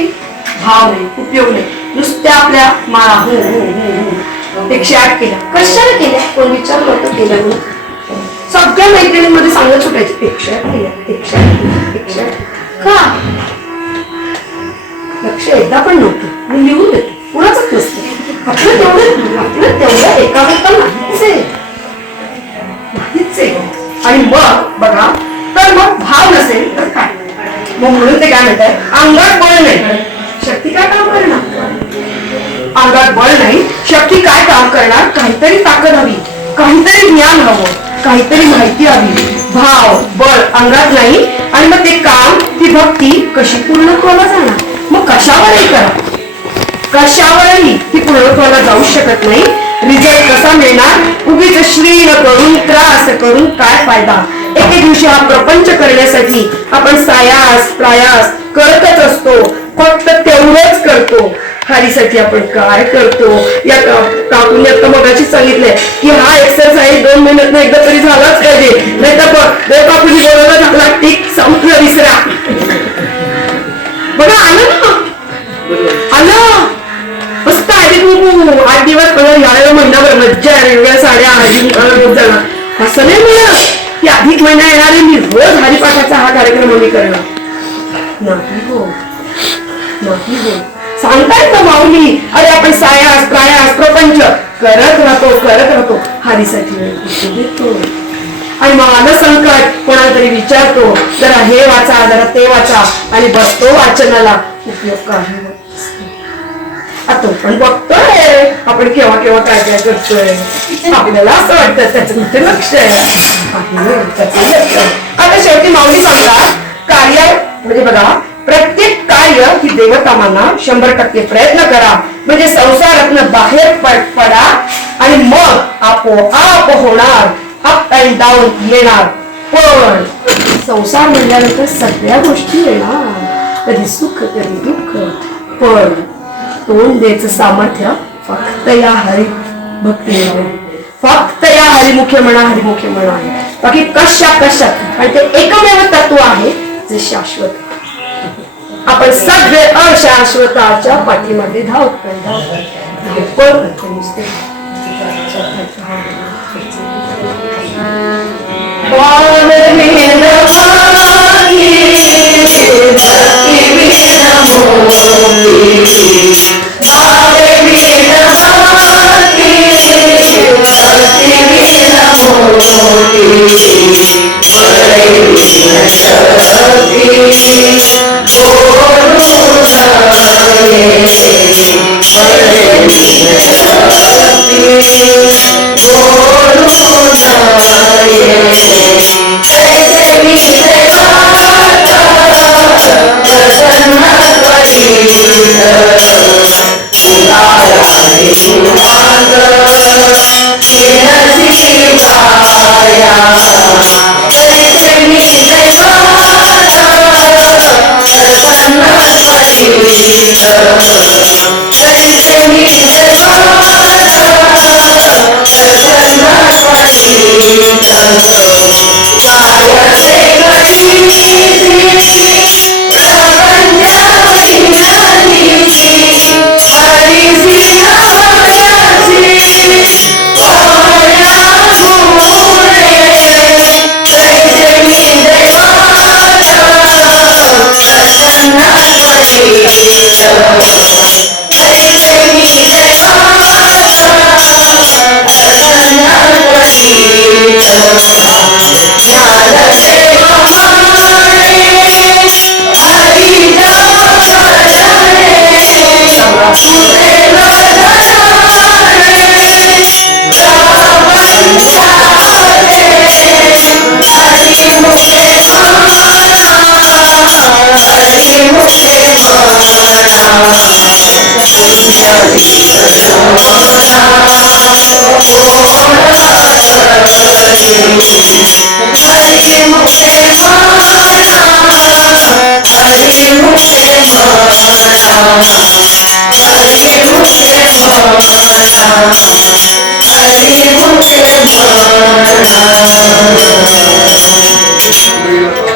भाव नाही, उपयोग नाही. नुसत्या आपल्या माळा 108 केल्या, कशाला केल्या, कोण विचारलं होतं केल्या म्हणून. सगळ्या मैत्रिणींमध्ये सांगत सुटायची 108 केल्या, 108 का लक्ष एकदा पण नव्हतं. मी लिहून देते, कुणाचंच नसतं. आपलं तेवढं एकाग्रता नाहीच आहे. आणि मग बघा, तर मग भाव नसेल तर काय, मग म्हणून ते काय म्हणतात, अंगात बळ नाही, शक्ती काय काम करणार. अंगात बळ नाही, शक्ती काय काम करणार, काहीतरी ताकद हवी, काहीतरी ज्ञान हवं, काहीतरी माहिती हवी. भाव बळ अंगात नाही, आणि मग ते काम, ती भक्ती कशी पूर्णत्वाला जाणार. मग कशावरही करा, कशावरही ती पूर्णत्वाला जाऊ शकत नाही. रिझल्ट कसा मिळणार, उगीच श्रीन करून त्रास करून काय फायदा. एके दिवशी हा प्रपंच करण्यासाठी आपण सायास प्रयास करतच असतो, फक्त तेवढंच करतो. हरीसाठी आपण काय करतो. या काकूने आता मगाशी सांगितलंय की हा एक्सरसाइज 2 महिन्यात एकदा तरी झालाच पाहिजे, नाही तर काकूनी बोलायला झाला टिक संपलं विसरा. बघा महिना येणार आहे, मी रोज हरिपाठाचा हा कार्यक्रम आम्ही करणार. नाही हो, नाही हो. सांगतायत ना माऊली, अरे आपण सायास प्रायास प्रपंच करत राहतो हरीसाठी वेळ कुठे देतो. आणि मग आलं संकट, कोणाला तरी विचारतो, जरा हे वाचा जरा ते वाचा, आणि बसतो वाचनाला, उपयोग काही होत नसतो. आता पण बघतोय आपण केव्हा केव्हा काय काय करतोय, आपल्याला असं वाटतं त्याचं कुठे लक्ष आहे. आता शेवटी माऊली सांगतात, कार्य म्हणजे बघा, प्रत्येक कार्य ही देवकामांना 100% प्रयत्न करा, म्हणजे संसारातनं बाहेर पडा आणि मग आपोआप होणार, अप अँड डाऊन येणार. पण संसार म्हणल्यानंतर सगळ्या गोष्टी येणार, कधी सुख कधी दुःख, पण तोंड द्यायचं सामर्थ्य फक्त या हरी भक्तीमुळे, फक्त या हरिमुखे म्हणा. बाकी कशात आणि ते एकमेव तत्व आहे जे शाश्वत. आपण सगळे अशाश्वताच्या पाठीमध्ये धावतो.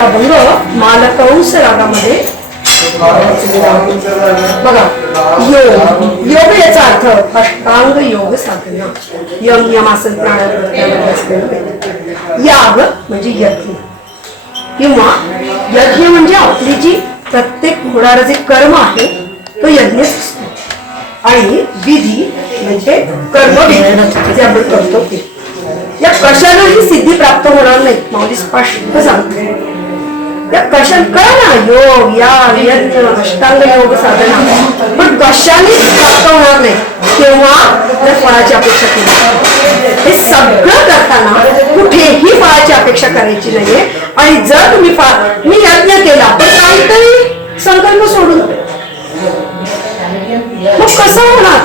अभंग मालकंस रागामध्ये बघा, योग याचा अर्थ अष्टांग योग साधना. यम यमासन प्राणायाम, याग म्हणजे यज्ञ, किंवा यज्ञ म्हणजे आपली जी प्रत्येक होणारं जे कर्म आहे तो यज्ञ असतो, आणि विधी म्हणजे कर्मविधी जे आपण करतो ते. या कशालाही सिद्धी प्राप्त होणार नाही, माऊली स्पष्ट सांगते. या कशा कळा ना, योग या यज्ञ अष्टांग योग साधना, पण कशानेच प्राप्त होणार नाही तेव्हा जर फळाची अपेक्षा केली. हे सगळं करताना कुठेही फळाची अपेक्षा करायची नाहीये. आणि जर तुम्ही मी यज्ञ केला पण काहीतरी संकल्प सोडून, मग कसं होणार?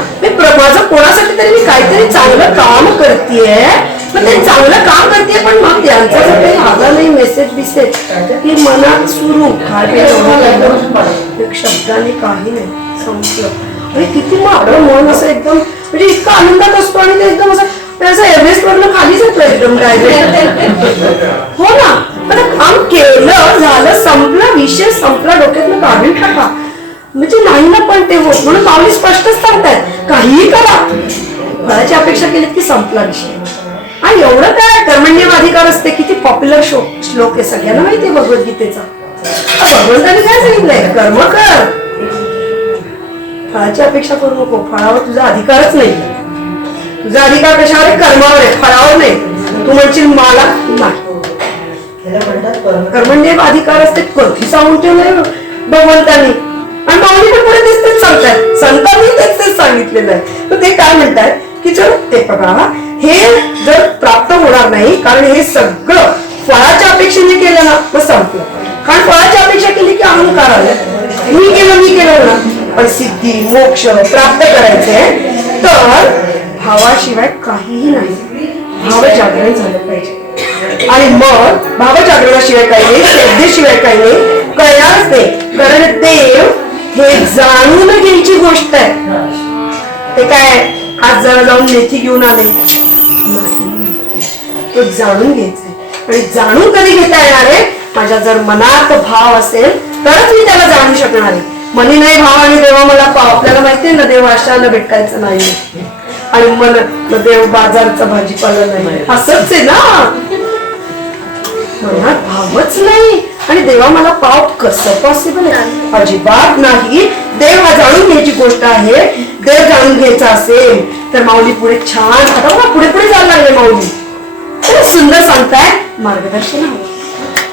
माझं कोणासाठी तरी मी काहीतरी चांगलं काम करतेय, पण ते चांगलं काम करते, पण मग त्यांचा जर काही आला नाही मेसेज बिसेज की मनात सुरू एक शब्दाने काही नाही संपलं. आणि किती मग आपलं मन असं एकदम म्हणजे इतकं आनंदात असतो, आणि ते एकदम असं एव्हरेस्ट वरनं खाली जातो एकदम डायरेक्ट. हो ना, आता काम केलं झालं, संपला विषय, संपला, डोक्यातनं काढून टाका, म्हणजे नाही ना पण ते होत. म्हणून माऊली स्पष्टच सांगतायत, काहीही करा, फळाची अपेक्षा केली की संपला विषय. आणि एवढं काय कर्मण्यम अधिकार असते, किती पॉप्युलर श्लोक आहे सगळ्यांना माहितीये भगवद्गीतेचा. भगवंताने काय सांगितलंय? कर्म कर, फळाची अपेक्षा करू नको. फळावर तुझा अधिकारच नाही. तुझा अधिकार कशावर आहे? कर्मावर आहे, फळावर नाही. तू म्हणशील मला नाही. कर्मण्य अधिकार असते कधी सांगून ठेवलंय भगवंतानी. आणि माऊली पण पुढे तेच सांगतात, संतांनी तेच सांगितलेलं आहे. तर ते काय म्हणतात की चल ते बघा, हे जर प्राप्त होणार नाही, कारण हे सगळं फळाच्या अपेक्षेने केलं ना मग संपलं. कारण फळाची अपेक्षा केली की अहंकार आला, मी केलं ना. पण सिद्धी मोक्ष प्राप्त करायचंय तर भावाशिवाय काहीही नाही. भाव जागरण झालं पाहिजे. आणि मग भाव जागरणाशिवाय काही नाही, श्रद्धेशिवाय काही नाही, कळणारच नाही. कारण देव हे जाणून घ्यायची गोष्ट आहे. ते काय आज जरा जाऊन मेथी घेऊन आले नाही, तो जाणून घ्यायचंय. आणि जाणून कधी घेता येणार आहे? माझ्या जर मनात भाव असेल तरच मी त्याला जाणू शकणार आहे. मनी नाही भाव आणि देवा मला पाव. आपल्याला माहितीये ना देव आशाला भेटायचं नाही आणि मन देव बाजारचा भाजीपाला नाही, असंच आहे ना. मनात भावच नाही आणि देवा मला पाव कसं पॉसिबल आहे? अजिबात नाही. देव हा जाणून घ्यायची गोष्ट आहे. देव जाणून घ्यायचा असेल तर माऊली पुढे छान, आता बघा पुढे पुढे जायला लागले माऊली. सुंदर सांगताय मार्गदर्शन हवं.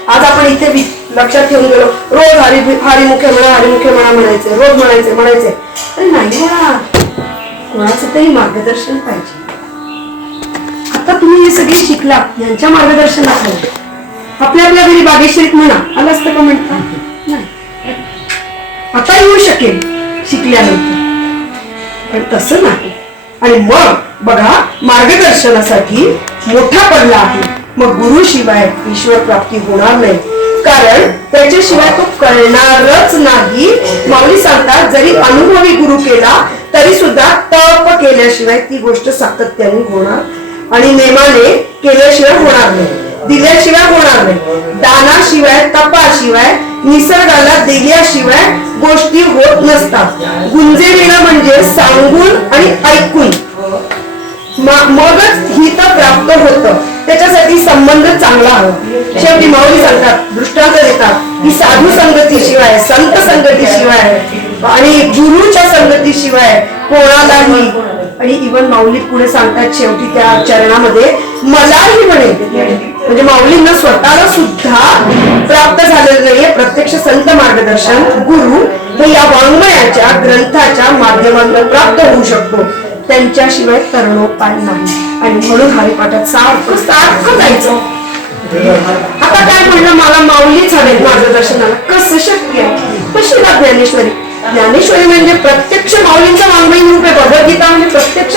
आज आपण इथे लक्षात ठेवून गेलो, रोज हरिमुखे म्हणा म्हणायचे, रोज म्हणायचे. अरे नाही म्हणा, कोणाचं तरी मार्गदर्शन पाहिजे. आता तुम्ही हे सगळे शिकला, यांच्या मार्गदर्शनाखाली आपल्या घरी बागेश्वरीत म्हणा आलं असतं का? म्हणता नाही. आता येऊ शकेल शिकल्यानंतर, पण तसं नाही. आणि मग बघा, मार्गदर्शनासाठी मोठा पडला आहे. मग गुरु शिवाय ईश्वर प्राप्ती होणार नाही, कारण त्याच्याशिवाय तो कळणारच नाही. माऊली सांगतात जरी अनुभवी गुरु केला तरी सुद्धा तप केल्याशिवाय ती गोष्ट सातत्याने होणार आणि नेमाने केल्याशिवाय होणार नाही, दिल्याशिवाय होणार नाही. दानाशिवाय तपाशिवाय निसर्गाला दिल्याशिवाय गोष्टी होत नसतात. गुंजेविणं म्हणजे सांगून आणि ऐकून मगच हित प्राप्त होतं. त्याच्यासाठी संबंध चांगला हवा. शेवटी माऊली सांगतात, दृष्टांत देतात की साधू संगतीशिवाय, संत संगतीशिवाय आणि गुरुच्या संगतीशिवाय कोणालाही. आणि इवन माऊली पुढे सांगतात शेवटी त्या चरणामध्ये मलाही म्हणे, म्हणजे माऊलींना स्वतःला सुद्धा प्राप्त झालेलं नाहीये प्रत्यक्ष संत मार्गदर्शन. गुरु हे या वाङ्मयाच्या ग्रंथाच्या माध्यमातून प्राप्त होऊ शकतो, त्यांच्याशिवाय तरणोपाय नाही. आणि म्हणून हरिपाठात सारखं जायचं. आता काय म्हणलं, मला माऊलीच हवे मार्गदर्शनाला. कसं शक्य आहे? कशी ना ज्ञानेश्वरी म्हणजे प्रत्यक्ष माऊलींचं वाङ्मयीन रूप आहे. भगवद्गीता म्हणजे प्रत्यक्ष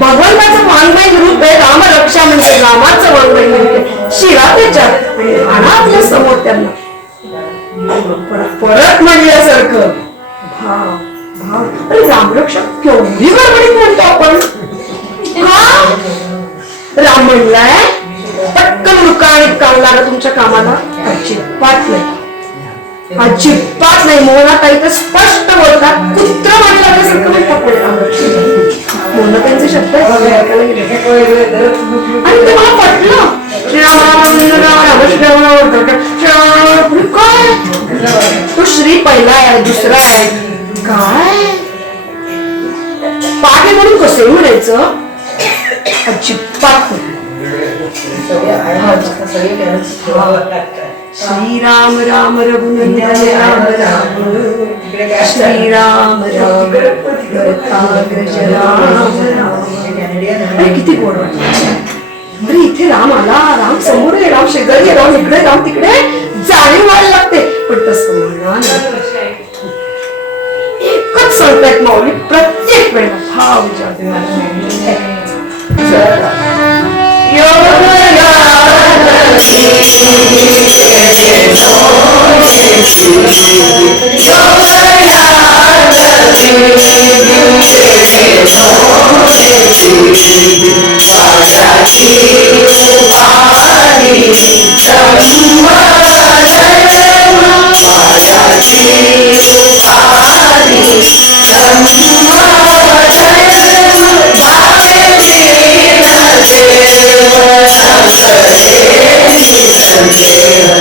भगवंताचं वाङ्मयीन रूप आहे. रामरक्षा म्हणजे रामाचं वाङ्मयीन रूप आहे. शिवा त्याच्यात आणि आणा आपल्या समोर त्यांना. परत म्हणल्यासारखं भाव भाव. अरे रामरक्षा केवढी गडबडीत म्हणतो आपण. राम म्हणलाय पटकन रुका आणि काम लागा तुमच्या कामाला. अजिबात नाही, अजिबात नाही. मोहनाताई तर स्पष्ट बोलतात, कुत्र म्हणल्यासारखं म्हणतात. मोहना त्यांचे शब्द आणि ते मला पटलं. काय तो श्री पहिला आहे, दुसरा आहे काय पाठ म्हणून कसं म्हणायचं? अजिबात श्रीराम राम रघुनंदन राम राम, श्रीराम राम रघुनाथ राम राम. अरे किती गोड वाटत. अरे इथे राम आला, राम समोर आहे, राम शेजारी आहे, राम इकडे, राम तिकडे, जाणीव व्हायला लागते. पण तसं म्हणा एकच सांगतायत माऊली प्रत्येक वेळेला भाव Yeah.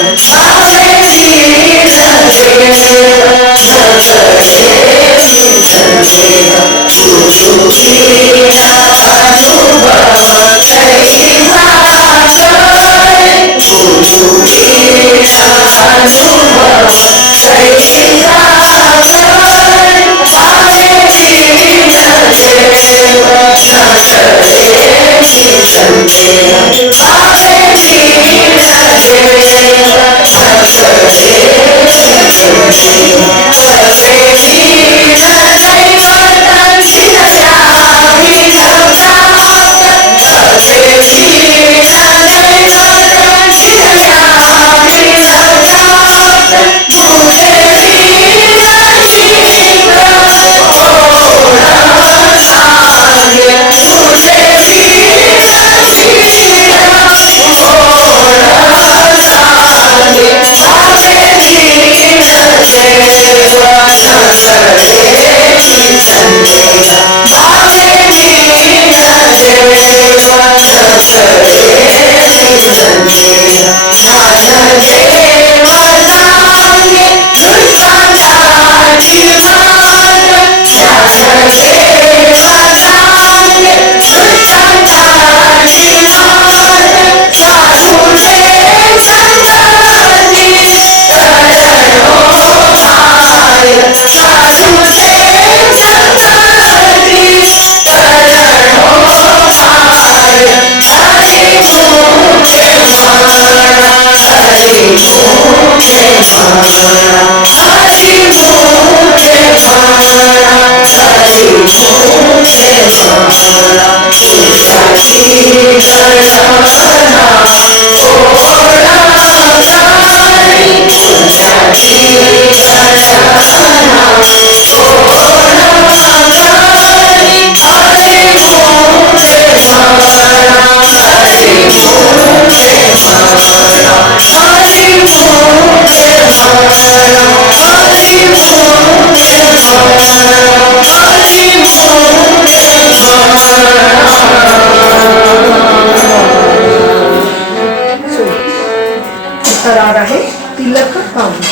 आता राग आहे तिलक काव्य.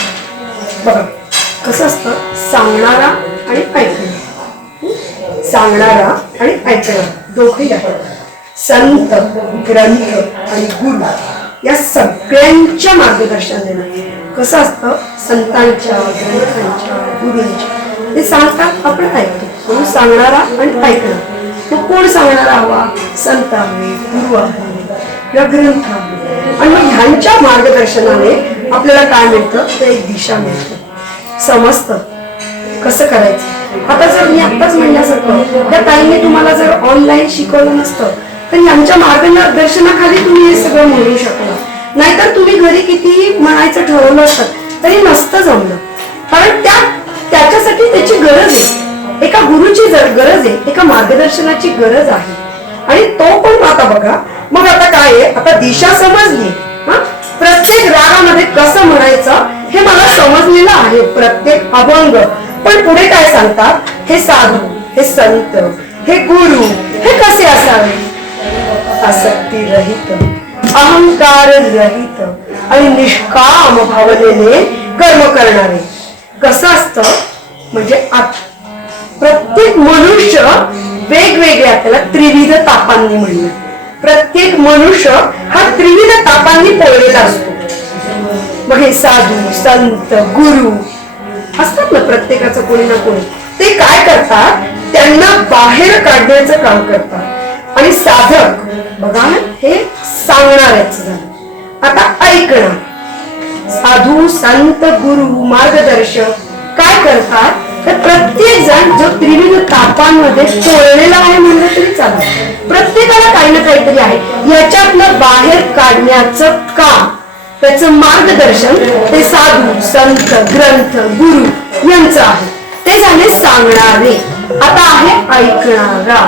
बघा कसं असतं, सांगणारा आणि ऐकणारा, सांगणारा आणि ऐकणारा दोघंही आहेत. संत, ग्रंथ आणि गुरु या सगळ्यांच्या मार्गदर्शन देणं. कसं असतं, संतांच्या, ग्रंथांच्या, गुरूंच्या ते सांगतात, आपण ऐकतो. म्हणून सांगणारा आणि ऐकणारा. मग कोण सांगणारा हवा? संत आहे, गुरु आहे या ग्रंथ आहे. आणि मग ह्यांच्या मार्गदर्शनाने आपल्याला काय मिळतं, तर एक दिशा मिळते, समजतं कसं करायचं. आता जर मी आत्ताच म्हणण्यासारखं त्या ताईने तुम्हाला जर ऑनलाईन शिकवलं नसतं तर यांच्या मार्गदर्शनाखाली तुम्ही हे सगळं म्हणू शकला. नाहीतर तुम्ही घरी कितीही म्हणायचं ठरवलं असतं तरी नसतं जमलं. कारण त्याच्यासाठी त्याची गरज आहे, एका गुरुची गरज आहे, एका मार्गदर्शनाची गरज आहे. आणि तो पण आता बघा, मग आता काय आहे, आता दिशा समजली. प्रत्येक रागामध्ये कसं म्हणायचं हे मला समजलेलं आहे, प्रत्येक अभंग. पण पुढे काय सांगतात, हे साधू, हे संत, हे गुरु हे कसे असावे? आसक्ती रहित, अहंकार रहित आणि निष्काम भावनेने कर्म करणारे. कसं असतं म्हणजे प्रत्येक मनुष्य वेगवेगळ्या, त्याला त्रिविध तापांनी म्हणलं. प्रत्येक मनुष्य हा त्रिविध तापांनी पोळलेला असतो. मग हे साधू, संत, गुरु असतात ना, प्रत्येकाचं कोणी ना कोणी. ते काय करतात, त्यांना बाहेर काढण्याचं काम करतात. आणि साधक बघा हे सांगणाऱ्याचं झालं. आता ऐकणार. साधू, संत, गुरु, मार्गदर्शक काय करतात, तर प्रत्येक जण जो त्रिविध तापांमध्ये पोळलेला आहे म्हणलं तरी चालतं. प्रत्येकाला काही ना काहीतरी आहे, याच्यातनं बाहेर काढण्याचं काम, त्याचं मार्गदर्शन ते साधू, संत, ग्रंथ, गुरु यांचं आहे. ते झाले सांगणारे. आता आहे ऐकणारा.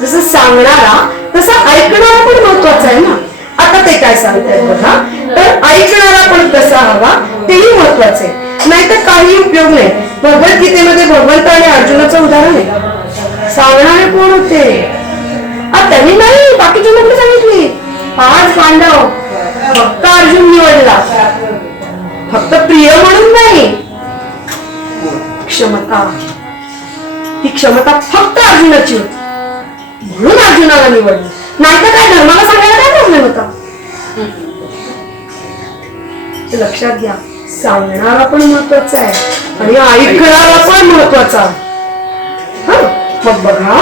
जसं सांगणारा तसं ऐकणारा पण महत्वाचा आहे ना. आता ते काय सांगतायत बघा, तर ऐकणारा पण कसा हवा तेही महत्वाचं आहे. नाहीतर काही उपयोग नाही. भगवद्गीतेमध्ये भगवंत आणि अर्जुनाचं उदाहरण आहे. सांगणारे कोण होते? त्यांनी नाही, बाकीच्या लोकांनी सांगितली. 5 पांडव, फक्त अर्जुन निवडला. फक्त प्रिय म्हणून नाही, क्षमता, ही क्षमता फक्त अर्जुनाची होती म्हणून अर्जुनाला निवडलं. नाहीतर काय धर्माला सांगायला काय प्रॉब्लेम होता? लक्षात घ्या, सांगणारा पण महत्वाचा आहे आणि ऐकणारा पण महत्वाचा आहे. मग बघा,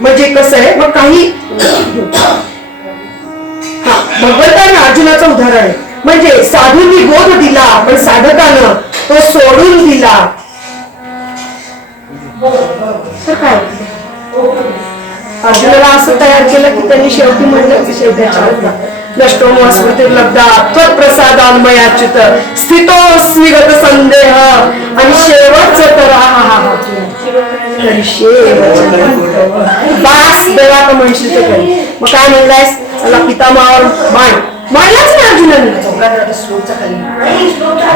म्हणजे कसं आहे, मग काही भगवंत आणि अर्जुनाचं उदाहरण आहे. म्हणजे साधूंनी बोध दिला पण साधकानं तो सोडून दिला तर काय, अर्जुनाला असं तयार केलं की त्यांनी शेवटी म्हणलं की शेवट्याच्या नष्टोमो स्मृतिर्लब्धा त्वत्प्रसादान्मयाच्युत स्थितोऽस्मि गत संदेह आणि शेवटचं तर बास देवा का म्हणशील तर करी. मग काय म्हणलायस, चला पितामहावर बाण मारलाच ना अर्जुनाने.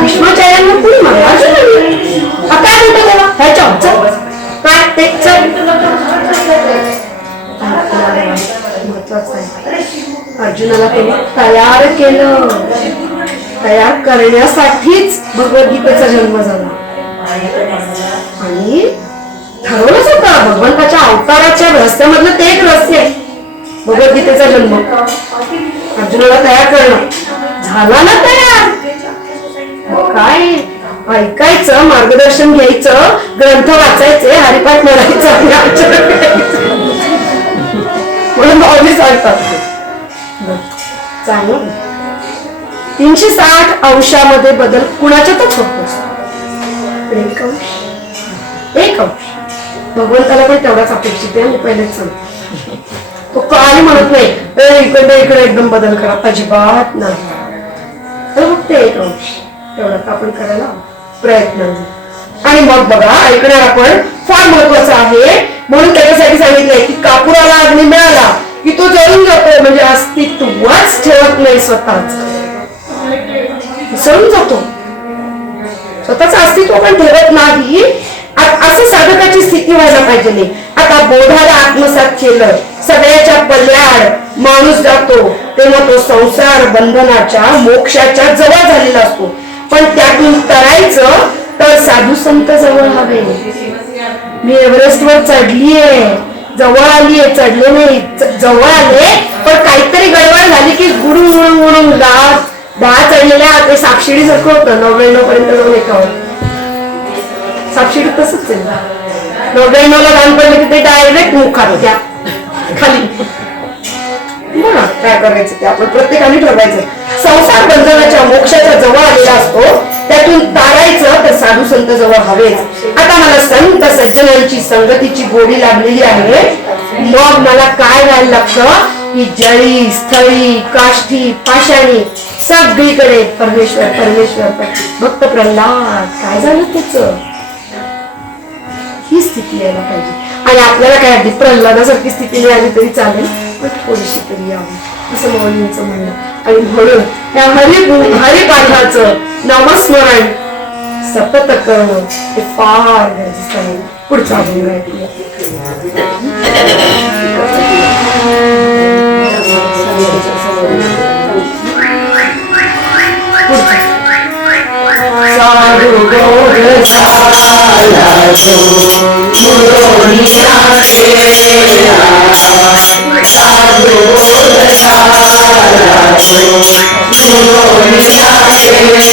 भीष्माचार्यांना पुढे मारला अर्जुनाने. काय म्हणतो तेव्हा ह्याच्या काय ते महत्वाचं आहे. अर्जुनाला त्यांनी तयार केलं. तयार करण्यासाठीच भगवद्गीतेचा जन्म झाला. आणि ठरवलंच होतं भगवंताच्या अवताराच्या रहस्यामधलं ते एक रहस्य आहे, भगवद्गीतेचा जन्म. अर्जुनाला तयार करणं झाला ना तयार. काय ऐकायचं, मार्गदर्शन घ्यायचं, ग्रंथ वाचायचे, हरिपाठ म्हणायचं म्हणून माऊली सांगतात. चांगलं 360 अंशामध्ये बदल कुणाच्यातच होतो. एक अंश भगवंताला पण तेवढाच अपेक्षित आहे. पहिलेच सांगतो, तो काही म्हणत नाही इकडे एकदम बदल करा, अजिबात नाही. तर फक्त एक अंश तेवढा आपण करायला प्रयत्न. आणि मग बघा, ऐकणारा पण फार महत्वाचा आहे. म्हणून त्याच्यासाठी सांगितलंय की कापुराला अग्नी मिळाला की तो जळून जातो. म्हणजे अस्तित्वच ठेवत नाही, स्वतःच जळून जातो, स्वतःच अस्तित्व पण ठेवत नाही. असं साधकाची स्थिती व्हायला पाहिजे नाही. आता बोधाला आत्मसात केलं, सगळ्याच्या पल्याड माणूस जातो तेव्हा तो संसार बंधनाच्या मोक्षाच्या जवळ झालेला असतो. पण त्यातून तरायचं तर साधू संत जवळ हवे. मी एव्हरेस्टवर चढलीये, जवळ आलीये, चढले नाही, जवळ आले, पण काहीतरी गडबड झाली की गुडून गुडून गुडून दहा चढलेल्या ते साक्षीडी सारखं होतं. 99 पर्यंत जाऊन एकावर साक्षीडी तसंच आहे. 99 ला दान पडले की ते डायरेक्ट मुखात त्या खाली. बघा काय करायचं ते आपण प्रत्येकाने ठरवायचं. संसार बंधनाच्या मोक्षाच्या जवळ आलेला असतो, त्यातून तारायचं तर साधू संत जवळ हवेच. आता मला संत सज्जनांची संगतीची गोडी लागलेली आहे. मग मला काय व्हायला लागतं की जळी स्थळी काष्ठी पाषाणी सगळीकडे परमेश्वर परमेश्वर. भक्त प्रल्हाद काय झालं त्याचं, ही स्थिती यायला पाहिजे. आणि आपल्याला काय अगदी प्रल्हादासारखी स्थिती नाही आली तरी चालेल, पण थोडीशी तरी यावी असं मौलींचं म्हणणं. आणि म्हणून या हरिपाठाचं नामस्मरण सतत करणं हे फार गरजेचं आहे. पुढचा अभंग ऐकूया. साधु गोड झाला जो मुरोनिया केला, साधु गोड झाला जो मुरोनिया केला,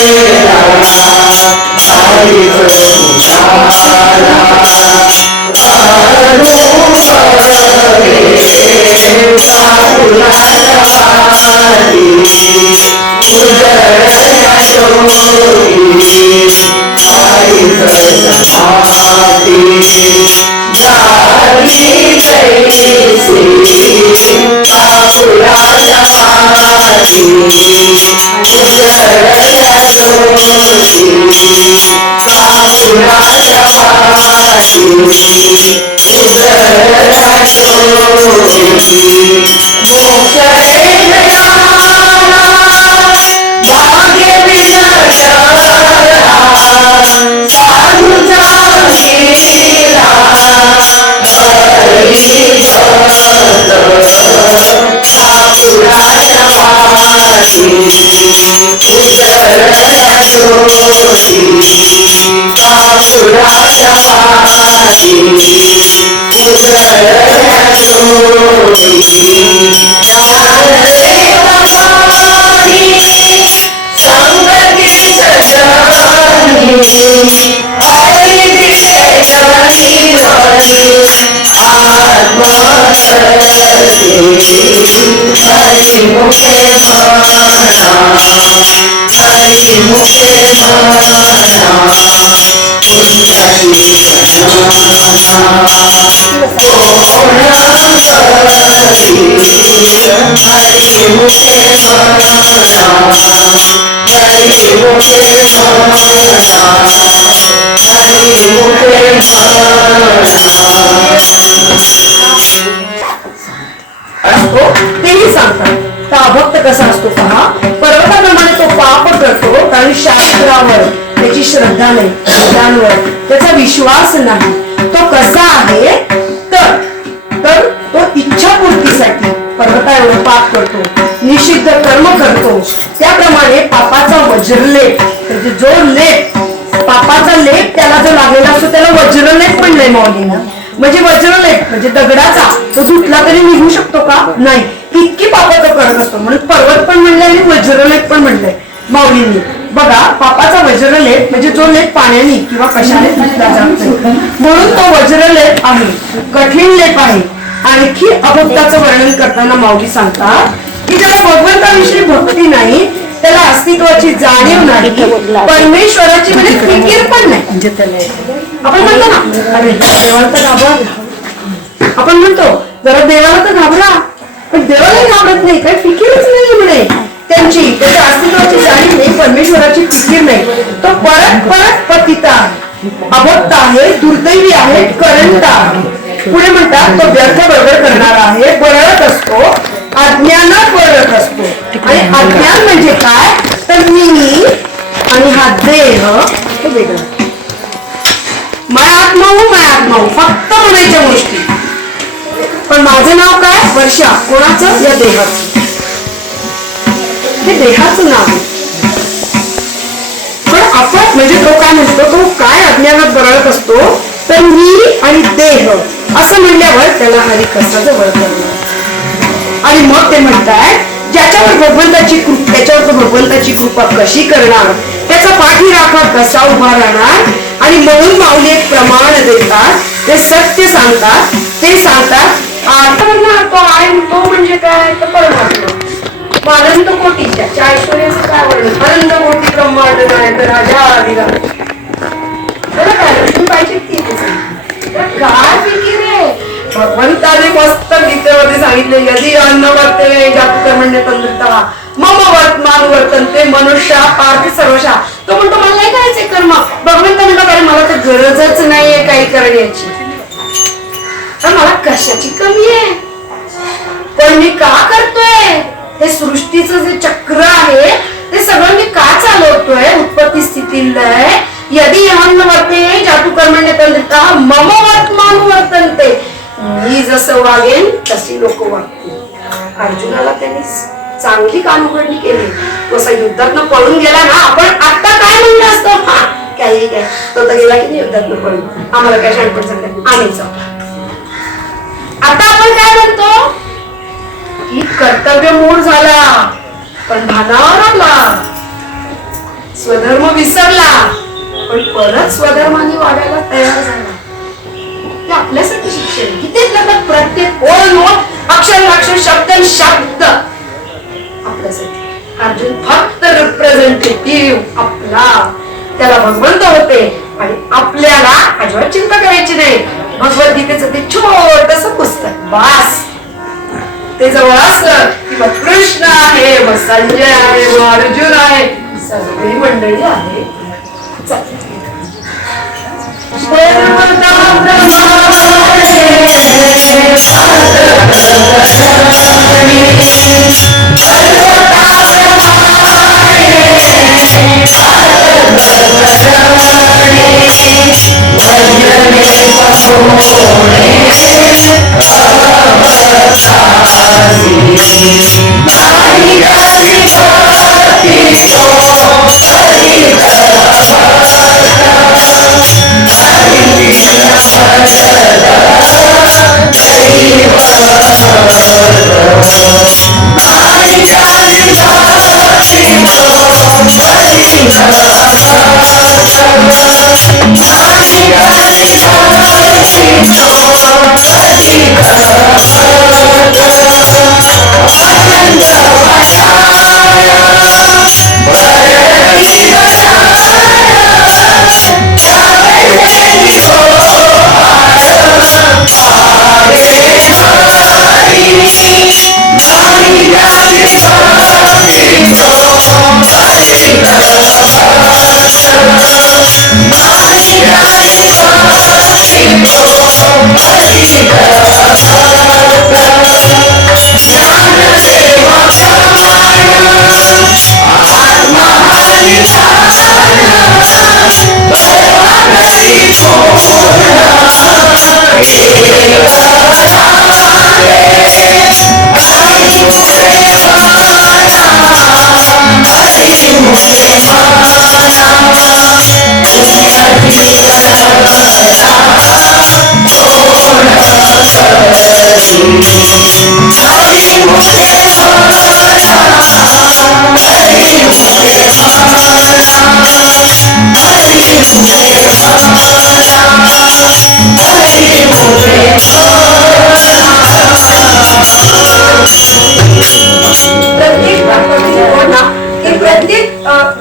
हरी झाला असतो तेही सांगतात. तर अभक्त कसा असतो पहा. पर्वताप्रमाणे तो पाप करतो, कारण शास्त्रावर त्याची श्रद्धा नाही, वेदांवर त्याचा विश्वास नाही. तो कसा आहे तर तो इच्छापूर्तीसाठी पर्वता एवढं पाप करतो, निषिद्ध कर्म करतो. त्याप्रमाणे पापाचा वज्रलेप, म्हणजे जो लेप पापाचा लेप त्याला जो लागलेला असतो त्याला वज्रलेप पण नाही मौलीनं. म्हणजे वज्रलेप म्हणजे दगडाचा तो तुटला तरी निघू शकतो का, नाही. इतकी पाप तो करत असतो. म्हणून पर्वत पण म्हणलंय आणि वज्रलेप पण म्हणलंय माऊलींनी. बघा पापाचा वज्रलेप म्हणजे जो लेप पाण्याने किंवा कशाने धुतला जात नाही, म्हणून तो वज्रलेप आहे, कठीण लेप आहे. आणखी अभक्ताचं वर्णन करताना माऊली सांगतात की ज्याला भगवंताविषयी भक्ती नाही, त्याला अस्तित्वाची जाणीव नाही, परमेश्वराची म्हणजे फिकीर पण नाही. आपण म्हणतो ना अरे देवाला तर घाबरा, आपण म्हणतो जरा देवाला तर घाबरा, पण देवाला घाबरत नाही, काही फिकीरच नाही म्हणे त्यांची. त्याच्या अस्तित्वाची जाणीव नाही, परमेश्वराची फिकीर नाही. तो परत परत पतिता आहे, अभक्त आहे, दुर्दैवी आहे, करंट आहे. पुढे म्हणतात तो व्यर्थ बरोबर करणारा आहे, बरळत असतो, अज्ञानात बरळत असतो. आणि अज्ञान म्हणजे काय तर मी आणि हा देह हे वेगळं. माय आत्मा फक्त म्हणायच्या गोष्टी. पण माझं नाव काय वर्षा, कोणाचं या देहाचं. हे देहाचं नाव आहे. पण आपण म्हणजे तो काय म्हणतो, तो काय अज्ञानात बरळत असतो, तर मी आणि देह असं म्हणल्यावर त्याला हरी कसा जवळ करणार. आणि मग ते म्हणतात त्याच्यावर तो भगवंताची कृपा कशी करणार, त्याचा पाठीराखा कसा उभा राहणार. आणि म्हणून माऊली एक प्रमाण देतात, ते सत्य सांगतात. ते सांगतात आता तो आहे तो म्हणजे काय, तर परमात्मा अनंत कोटी, त्याच्या ऐश्वर्याचं काय वर्णन, अनंत कोटी ब्रह्मांड नायक राजा आदिला. त्याला काय लक्ष्मी पाहिजे ती काय फिकीर आहे. भगवंताने मस्त गीतेमध्ये सांगितले, यदि अन्न वर्तवे जातु कर्मण्य तंद्रिता मम वर्तमान वर्तनते मनुष्या पार्थ सर्वशा. तो म्हणतो मला नाही करायचे कर्म. भगवंत म्हणतो अरे मला तर गरजच नाहीये काही करण्याची, तर मला कशाची कमी आहे, पण मी का करतोय. हे सृष्टीचं जे चक्र आहे ते सगळं मी का चालवतोय, उत्पत्ती स्थिती लय. यदि अन्न वर्ते जातु कर्मण्य तंद्रिता मम वर्तमान वर्तनते. मी जसं वागेन तशी लोक वागतील. अर्जुनाला त्यांनी चांगली कानउघडणी केली. तो असा युद्धातनं पळून गेला ना, आपण आता काय म्हणलं असतं, हा काही काय तो तर गेला की नाही युद्धातनं पळून, आम्हाला काय शांतपण सांगतात आम्ही जाऊ. आता आपण काय म्हणतो की कर्तव्य मूळ झाला पण भानावर आला, स्वधर्म विसरला पण परत स्वधर्माने वागायला तयार झाला. ते आपल्यासाठी शिक्षण किती प्रत्येक ओळ अक्षर अक्षर शब्द शब्द आपल्यासाठी. अर्जुन फक्त रिप्रेझेंटेटिव्ह आपला, त्याला भगवंत होते आणि आपल्याला अजिबात चिंता करायची नाही. भगवद्गीतेचं ते छोटस पुस्तक बास, ते जवळ असलं की मग कृष्ण आहे, मग संजय आहे, मग अर्जुन आहे, सगळी मंडळी आहे.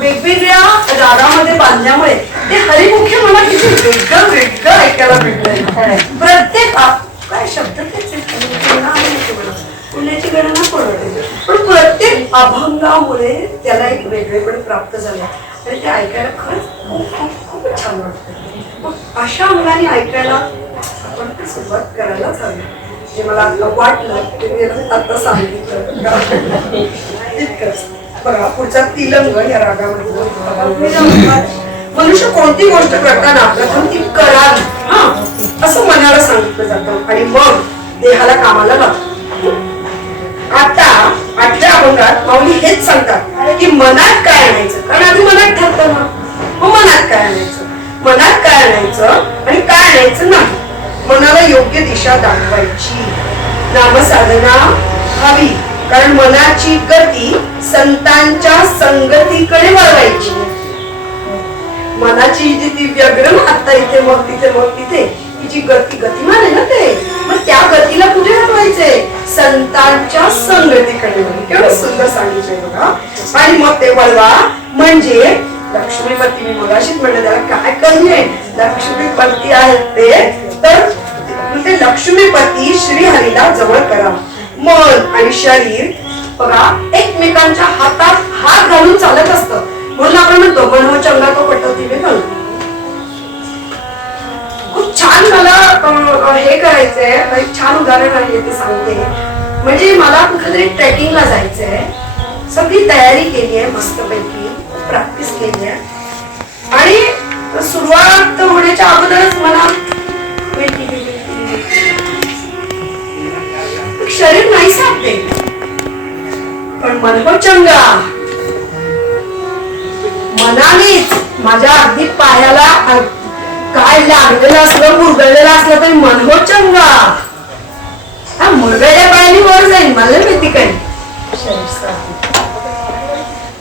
वेगवेगळ्या रागामध्ये बांधल्यामुळे ते हरिमुख्य मला किती वेगळं वेगळं ऐकायला भेटलंय. प्रत्येक काय शब्द पुण्याची गणना पडते, पण प्रत्येक अभंगामुळे त्याला एक वेगळेपण प्राप्त झालं आणि ते ऐकायला खरंच खूप खूप छान वाटतं. मग अशा अंगाने ऐकायला आपण सुरुवात करायलाच हवी. जे मला आता वाटलं ते आता सांगितलं इतकंच. बघा पुढचा तिलंग या रागामध्ये मनुष्य कोणती गोष्ट करताना प्रथम ती करावी हा असं मनाला सांगितलं जातं आणि मग देहाला कामाला लागतं. आता 8व्या अभंगात माऊली हेच सांगतात की मनात काय आणायचं, कारण आधी मनात ठरतं ना. मग मनात काय आणायचं, मनात काय आणायचं आणि काय आणायचं नाही. मनाला योग्य दिशा दाखवायची. नामसाधना हवी, कारण मनाची गती संतांच्या संगतीकडे वळवायची. मनाची जी ती व्यग्र आता इथे मग तिथे मग तिथे तिची गती गतिमान आहे ना ते, मग त्या गतीला कुठे हटवायचे, संतांच्या संगतीकडे. केवढं सुंदर सांगितलंय बघा. आणि मग ते वळवा म्हणजे लक्ष्मीपती. मी मगाशीच म्हणलं त्याला काय कमी आहे, लक्ष्मीपती आहेत ते. तर ते लक्ष्मीपती श्रीहरीला जवळ करा. मन आणि शरीर बघा एकमेकांच्या हातात हात घालून चालत असतं. म्हणून आपण म्हणतो मन हो चंगा तो पटवती मी घालू. खूप छान मला हे करायचंय. एक छान उदाहरण आहे ते सांगते. म्हणजे मला कुठेतरी ट्रेकिंगला जायचंय, सगळी तयारी केली आहे मस्तपैकी, प्रॅक्टिस केली आहे. आणि सुरुवात होण्याच्या अगोदरच मला शरीर नाही सांगते, पण मन हो चंगा. मनानेच माझ्या अगदी पायाला काय लागलेलं असलं, मुरगळलेलं असलं तरी मन हो चंगा. हा मुरगळल्या पायाने वर जाईल, मला माहिती काय.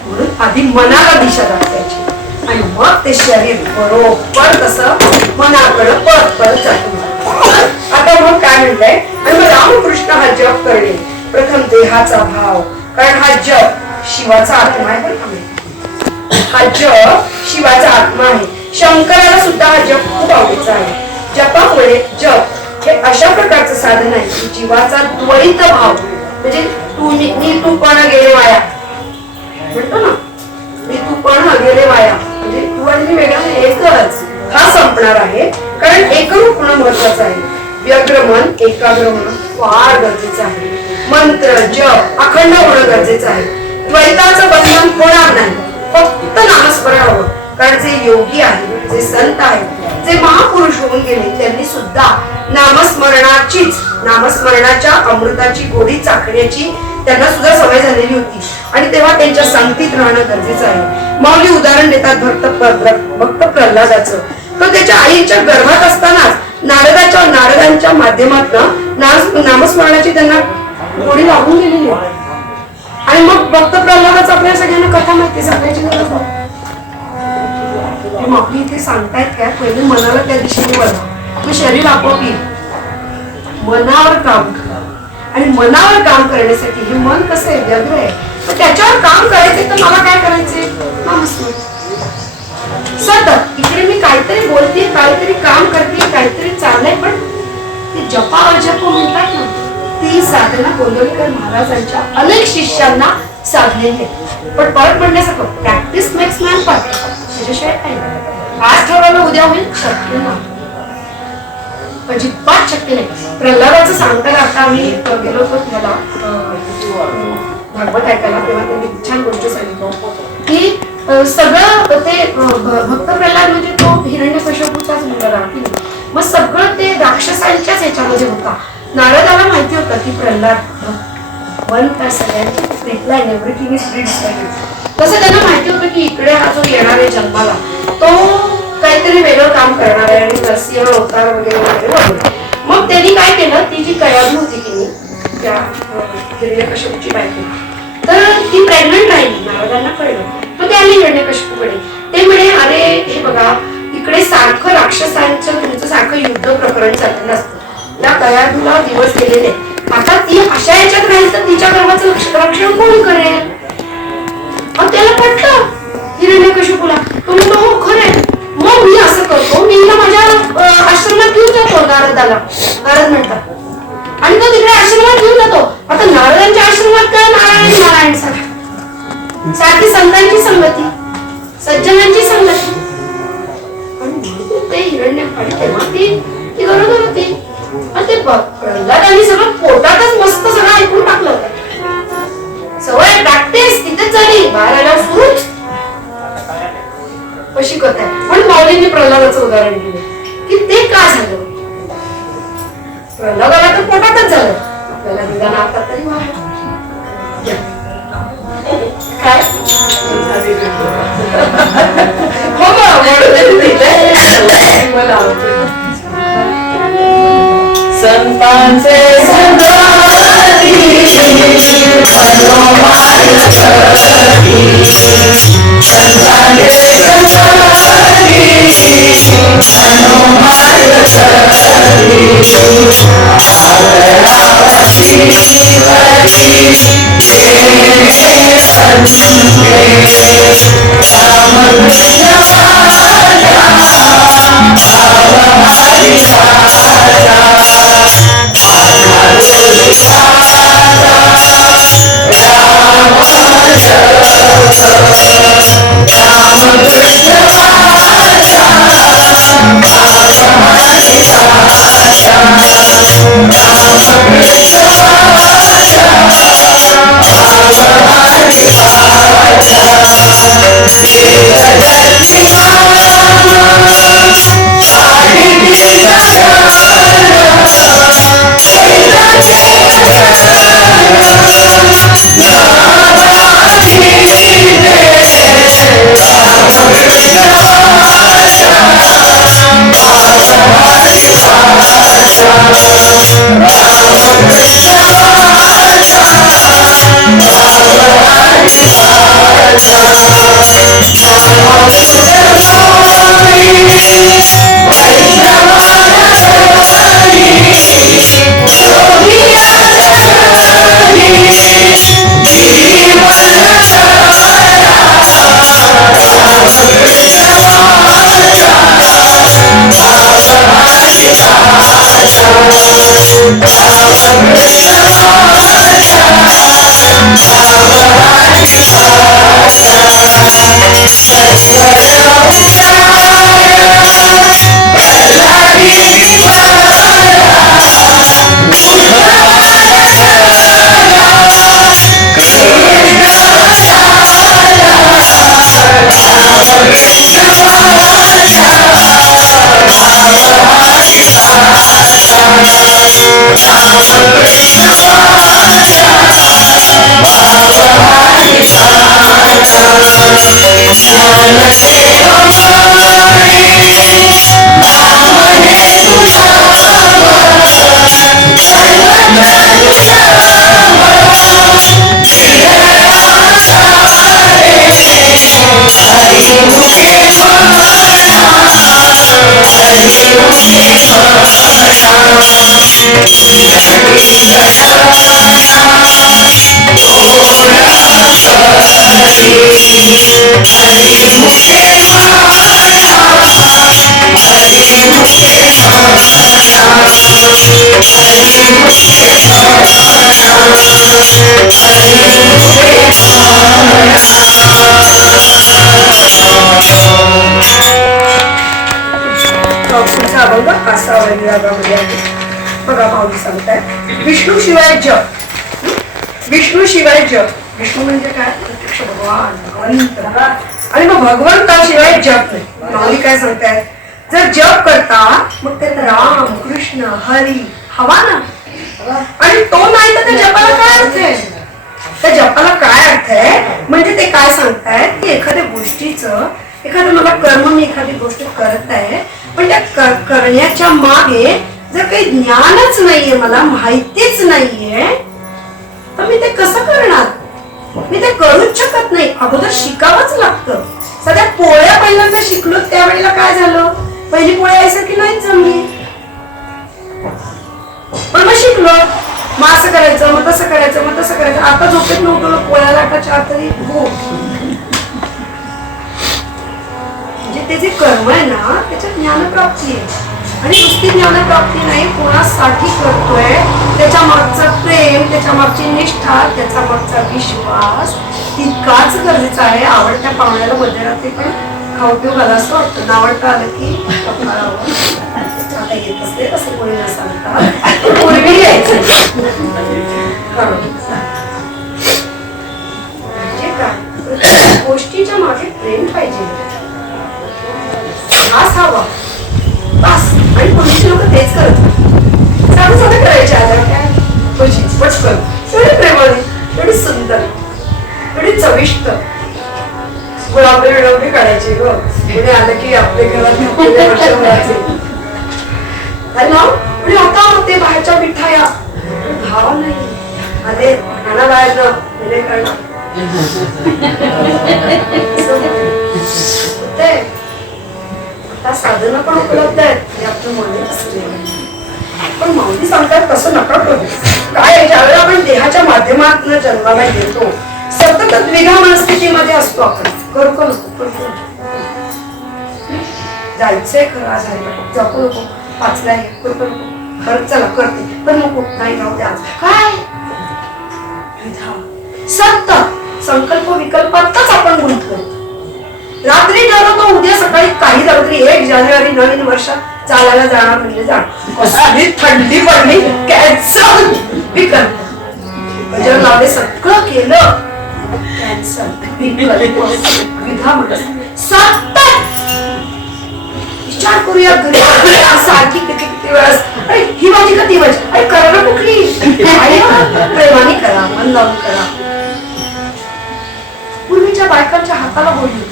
म्हणून आधी मनाला दिशा दाखवायची आणि मग ते शरीर बरोबर तसं मनाकडं परत परत जातं. आता मग काय म्हणलंय, आणि मग रामकृष्ण हा जप करणे. प्रथम देहाचा भाव, कारण हा जप शिवाचा आत्मा आहे. हा जप शिवाचा आत्मा आहे. शंकराला सुद्धा हा जप खूप आवडीचा आहे. जपामुळे जप हे अशा प्रकारचं साधन आहे की जीवाचा त्वरित भाव, म्हणजे तूपणा गेले वाया म्हणतो ना, मी तूपणा गेले वाया, म्हणजे तू आणि मी वेगळा एकच, हा संपणार आहे. कारण एकरूप होणं महत्वाचं आहे. व्यग्र मन, एकाग्र होणं फार गरजेचं आहे. मंत्र जप अखंड होणं गरजेचं आहे. द्वैताचं बंधन होणार नाही, फक्त नामस्मरण हवं. कारण जे योगी आहेत, जे संत आहेत, जे महापुरुष होऊन गेले, त्यांनी सुद्धा नामस्मरणाच्या अमृताची गोडी चाखण्याची त्यांना सुद्धा सवय झालेली होती. आणि तेव्हा त्यांच्या संगतीत राहणं गरजेचं आहे. माऊली उदाहरण देतात भक्त प्रल्हादाचं. तो त्याच्या आईच्या गर्भात असतानाच नारदांच्या माध्यमातून नामस्मरणाची त्यांना गोडी लागून गेलेली आहे. आणि मग भक्त प्रल्हादाचं आपल्या सगळ्यांना कथा माहिती सांगायची गरज नाही. माऊली इथे सांगतायत काय, पहिले मनाला त्या दिशेने वळवा, मग शरीर आपोआप येईल. मनावर काम करा. आणि मनावर काम करण्यासाठी हे मन कसं आहे, व्यग्र आहे, तर त्याच्यावर काम करायचे. तर मला काय करायचे, नामस्मरण सतत. इकडे मी काहीतरी बोलते, काहीतरी काम करते, काहीतरी चाललंय, पण ते जप म्हणतात ना, ती साधना गोंदवलेकर महाराजांच्या अनेक शिष्यांना साधलेली आहे. पण परत म्हणण्यासारखं प्रॅक्टिस मेक्स मॅन परफेक्ट. त्याच्याशिवाय काही नाही. आज ठरवलं उद्या होईल, शक्य नाही, अजिबात शक्य नाही. प्रल्हादाचं सांगताना आता आम्ही गेलो होतो मला भागवत ऐकायला, तेव्हा त्यांनी छान गोष्ट सांगितलं की सगळं ते भक्त प्रल्हाद म्हणजे तो हिरण्यकश्यपूचाच मुलगा. मग सगळं ते राक्षसांच्याच ह्याच्यामध्ये होता. नारदाला माहिती होतं की प्रल्हाद वन त्या सगळ्यांची प्रिटलाईन, एव्हरीथिंग इज प्रिडिस्टाईन. तसं त्यांना माहिती होतं की इकडे हा जो येणार आहे जन्माला, तो काहीतरी वेगळं काम करणार आहे आणि नरसिंह अवतार वगैरे वगैरे वगैरे. मग त्यांनी काय केलं, ती जी कयादू होती की नाही, त्या हिरण्यकश्यपूची बायको, तर ती प्रेग्नंट राहिली. नारदांना कळलं. मग ते आले हिरण्यकश्यपूकडे. ते म्हणे, अरे हे बघा, इकडे सारखं राक्षसांचं तुमचं सारखं युद्ध प्रकरण चाललेलं असतं. त्या कयादूला दिवस गेलेले, आता ती अशा याच्यात राहील तर तिच्या गर्भाचं रक्षण कोण करेल. मग त्याला पटलं हिरण्यकश्यपूला. तो म्हणतो, हो खरंय, मग मी असं करतो, मी माझ्या आश्रमात घेऊन जातो नारदाला. नारद म्हणतात, आणि तो तिकडे आश्रमात घेऊन जातो. आता नारदांच्या आश्रमात काय, नारायण सारखी संतांची संगती, सज्जनांची संगती. ते हिरण्य तेव्हा ती गरोदर होती. आणि ते प्रल्हादांनी सगळं पोटातच मस्त सगळं ऐकून टाकलं होतं. सवय प्रॅक्टिस तिथेच झाली, बाहेर आल्यावर सुरूच अशी कथा आहे. पण माऊलींनी प्रल्हादाचं उदाहरण दिलं की ते का झालं. प्रल्हादाला तर पोटातच झालं, आपल्याला निदान आता तरी काय हो ना म्हणून दिलंय मला संतांचे संतांनी हनुमान सती संतांचे संतांनी हनुमान सती आदरावती केले संते रामकृष्ण हरी पुढचा अभंग असा रागामध्ये आहे. बघा माऊली सांगताय विष्णू शिवाय जग. विष्णू शिवाय जग. विष्णू म्हणजे काय? प्रत्यक्ष भगवान भगवंत. आणि मग भगवंताशिवाय जग नाही. माऊली काय सांगताय जर जप करता मग त्यात राम कृष्ण हरी हवा ना. आणि तो नाही तर त्या जपाला काय अर्थ आहे? त्या जपाला काय अर्थ आहे म्हणजे ते काय सांगतायत की एखाद्या गोष्टीचं एखादं मला कर्म मी एखादी गोष्ट करत आहे पण त्या करण्याच्या मागे जर काही ज्ञानच नाहीये मला माहितीच नाहीये तर मी ते कसं करणार? मी ते करूच शकत नाही. अगोदर शिकावंच लागतं. सध्या पोळ्या पहिल्यांदा शिकलो त्यावेळेला काय झालं पहिली पोळ्या यायसारखी नाहीच जमली पण मग शिकलो मग असं करायचं मग तसं करायचं मग तसं करायचं. आता झोपेत नव्हतो पोळ्या लाटाच्या तरी हो ते जे कर्म आहे ना त्याच्यात ज्ञानप्राप्ती आहे. आणि नुसती ज्ञानप्राप्ती नाही कोणासाठी करतोय त्याच्या मागचं प्रेम त्याच्या मागची निष्ठा त्याच्या मागचा विश्वास तितकाच गरजेचा आहे. आवडत्या पाहुण्याला मध्यरात्री पण खाऊ पिऊ घाला असं वाटतं. नावडतं आलं की आता येत असते असं कोणी न सांगता पूर्वी यायचं म्हणजे काय गोष्टीच्या मागे प्रेम पाहिजे हाच हवा बस. आणि पूर्वीचे लोक तेच करत साधं साधं करायचे. आता काय पटकन एवढी प्रेमाने एवढी सुंदर एवढी आणि चविष्ट. गुलाबी विळवणी काढायची ग. पुढे आलं की आपल्या घरात घातलेले वर्षभराचे. है ना? आणि आता ते बाहेरच्या मिठाया भाव नाही आले खाना बाहेर ना म्हणजे करणार होते. आता साधनं पण उपलब्ध आहेत हे आपलं माऊली असते. पण माऊली सांगतात तसं नका करू. काय ज्यावेळेला आपण देहाच्या माध्यमातून जन्माला येतो सतत द्विधा मनस्थितीमध्ये असतो आपण. करू का नको करू जायचंय खरं आज आहे जपू नको पाचलाय करू का नको खरं चला करते पण नको नाही राहू द्या काय सतत संकल्प विकल्पातच आपण गुंततो. रात्री ठरवतो उद्या सकाळी काही रात्री 1 जानेवारी नवीन वर्ष चालायला जाणार म्हणजे जाणार. कसली थंडी पडली कॅन्सल विकल्प गजर लावले सगळं केलं कॅन्सल विकल्प विधा म्हणत सतत विचार करूया घरी सारखी किती वेळेस अरे ही माझी का ती माझी अरे करायला कुठली प्रेमाने करा मन लावून करा. पूर्वीच्या बायकांच्या हाताला बोलली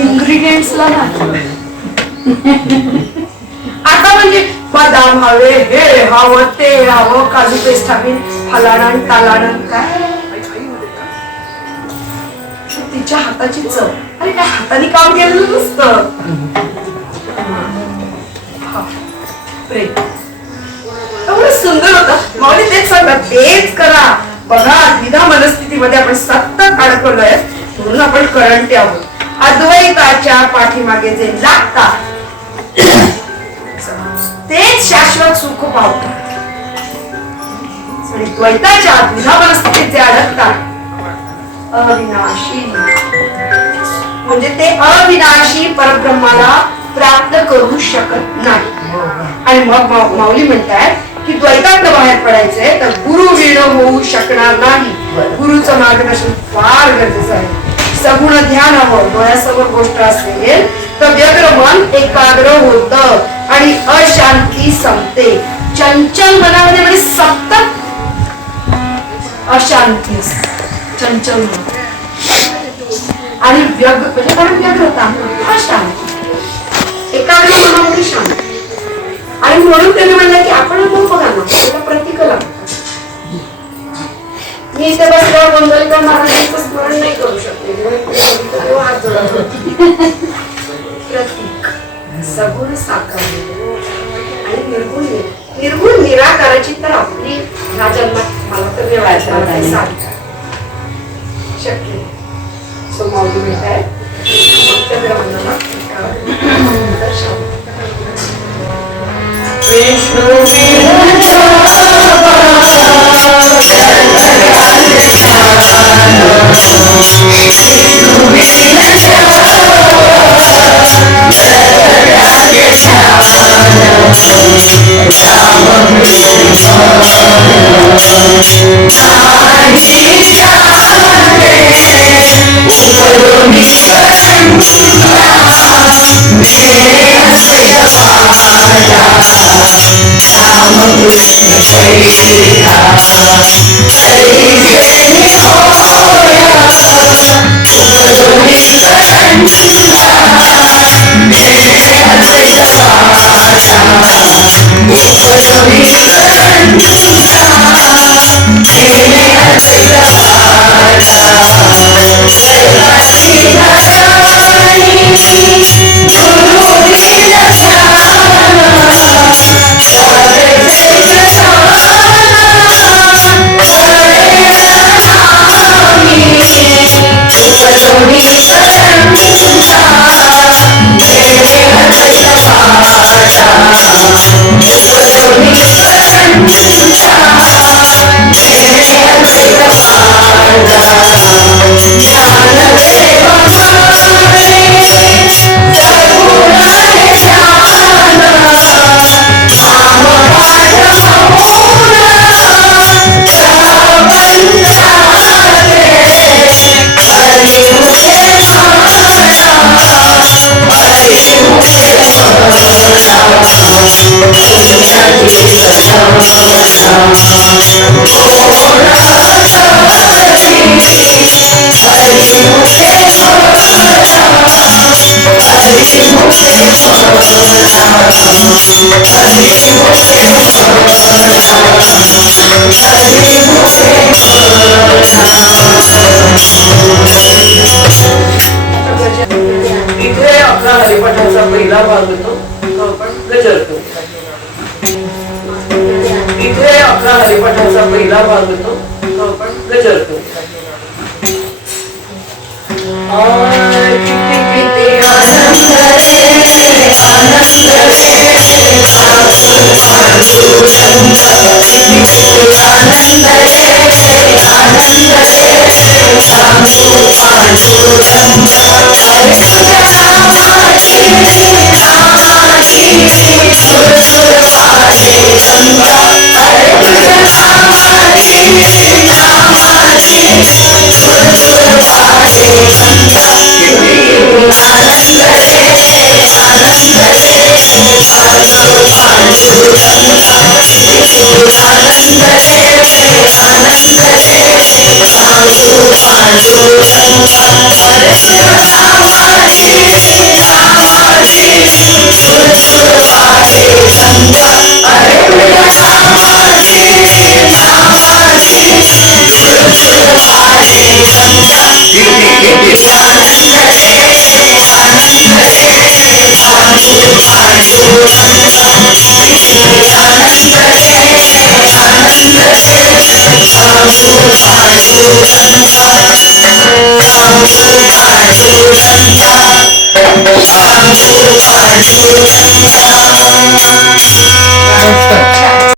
इन्ग्रेडियंट्सला नाही. आता म्हणजे बदाम हवे हे हवं ते हवं काजू पेस्ट हवी फलाणं तालाणं काय तिच्या हाताची चव. अरे काय हाताने काम केलेलं नसतं. प्रेम एवढं सुंदर होतं. माऊली तेच सांगतात तेच करा. बघा द्विधा मनस्थितीमध्ये आपण सतत अडकलोय म्हणून आपण करंटी आहोत. अद्वैताच्या पाठीमागे जे लागतात तेच शाश्वत सुख पावतात आणि द्वैताच्या द्विधा मनस्थितीत जे अडकतात अविनाशी म्हणजे ते अविनाशी परब्रह्माला प्राप्त करू शकत नाही. आणि मग माऊली म्हणतात की द्वैतातनं बाहेर पडायचंय तर गुरु विण होऊ शकणार नाही. गुरुचं मार्गदर्शन फार गरजेचं आहे. सगुण ध्यान हवं. डोळ्यासमोर गोष्ट असेल तर व्यग्र मन एकाग्र होत आणि अशांती संपते. चंचल मनामध्ये म्हणजे सतत अशांती असते. चंचल मन आणि म्हणजे कारण व्यग्रता अशांती एकाग्र मनामध्ये शांती. आणि म्हणून त्यांनी म्हणलं की आपण बघा ना त्याला प्रतीक लागतात. मी इथे बसल्यावर गोंधळकर महाराजांचं स्मरण नाही करू शकते हात जोडा. प्रतीक सगुण साकार आणि निर्गुण निराकाराची तर आपली ह्या जन्मात मला तर मिळायचं शक्य सो माऊली मिळत Hare इथे आपला हरिपाठाचा पहिला भाग होतो तो आपण गजर करू. इथे आपला हरिपाठाचा पहिला भाग होतो तो आपण गजर करू. किती आनंद Thank you.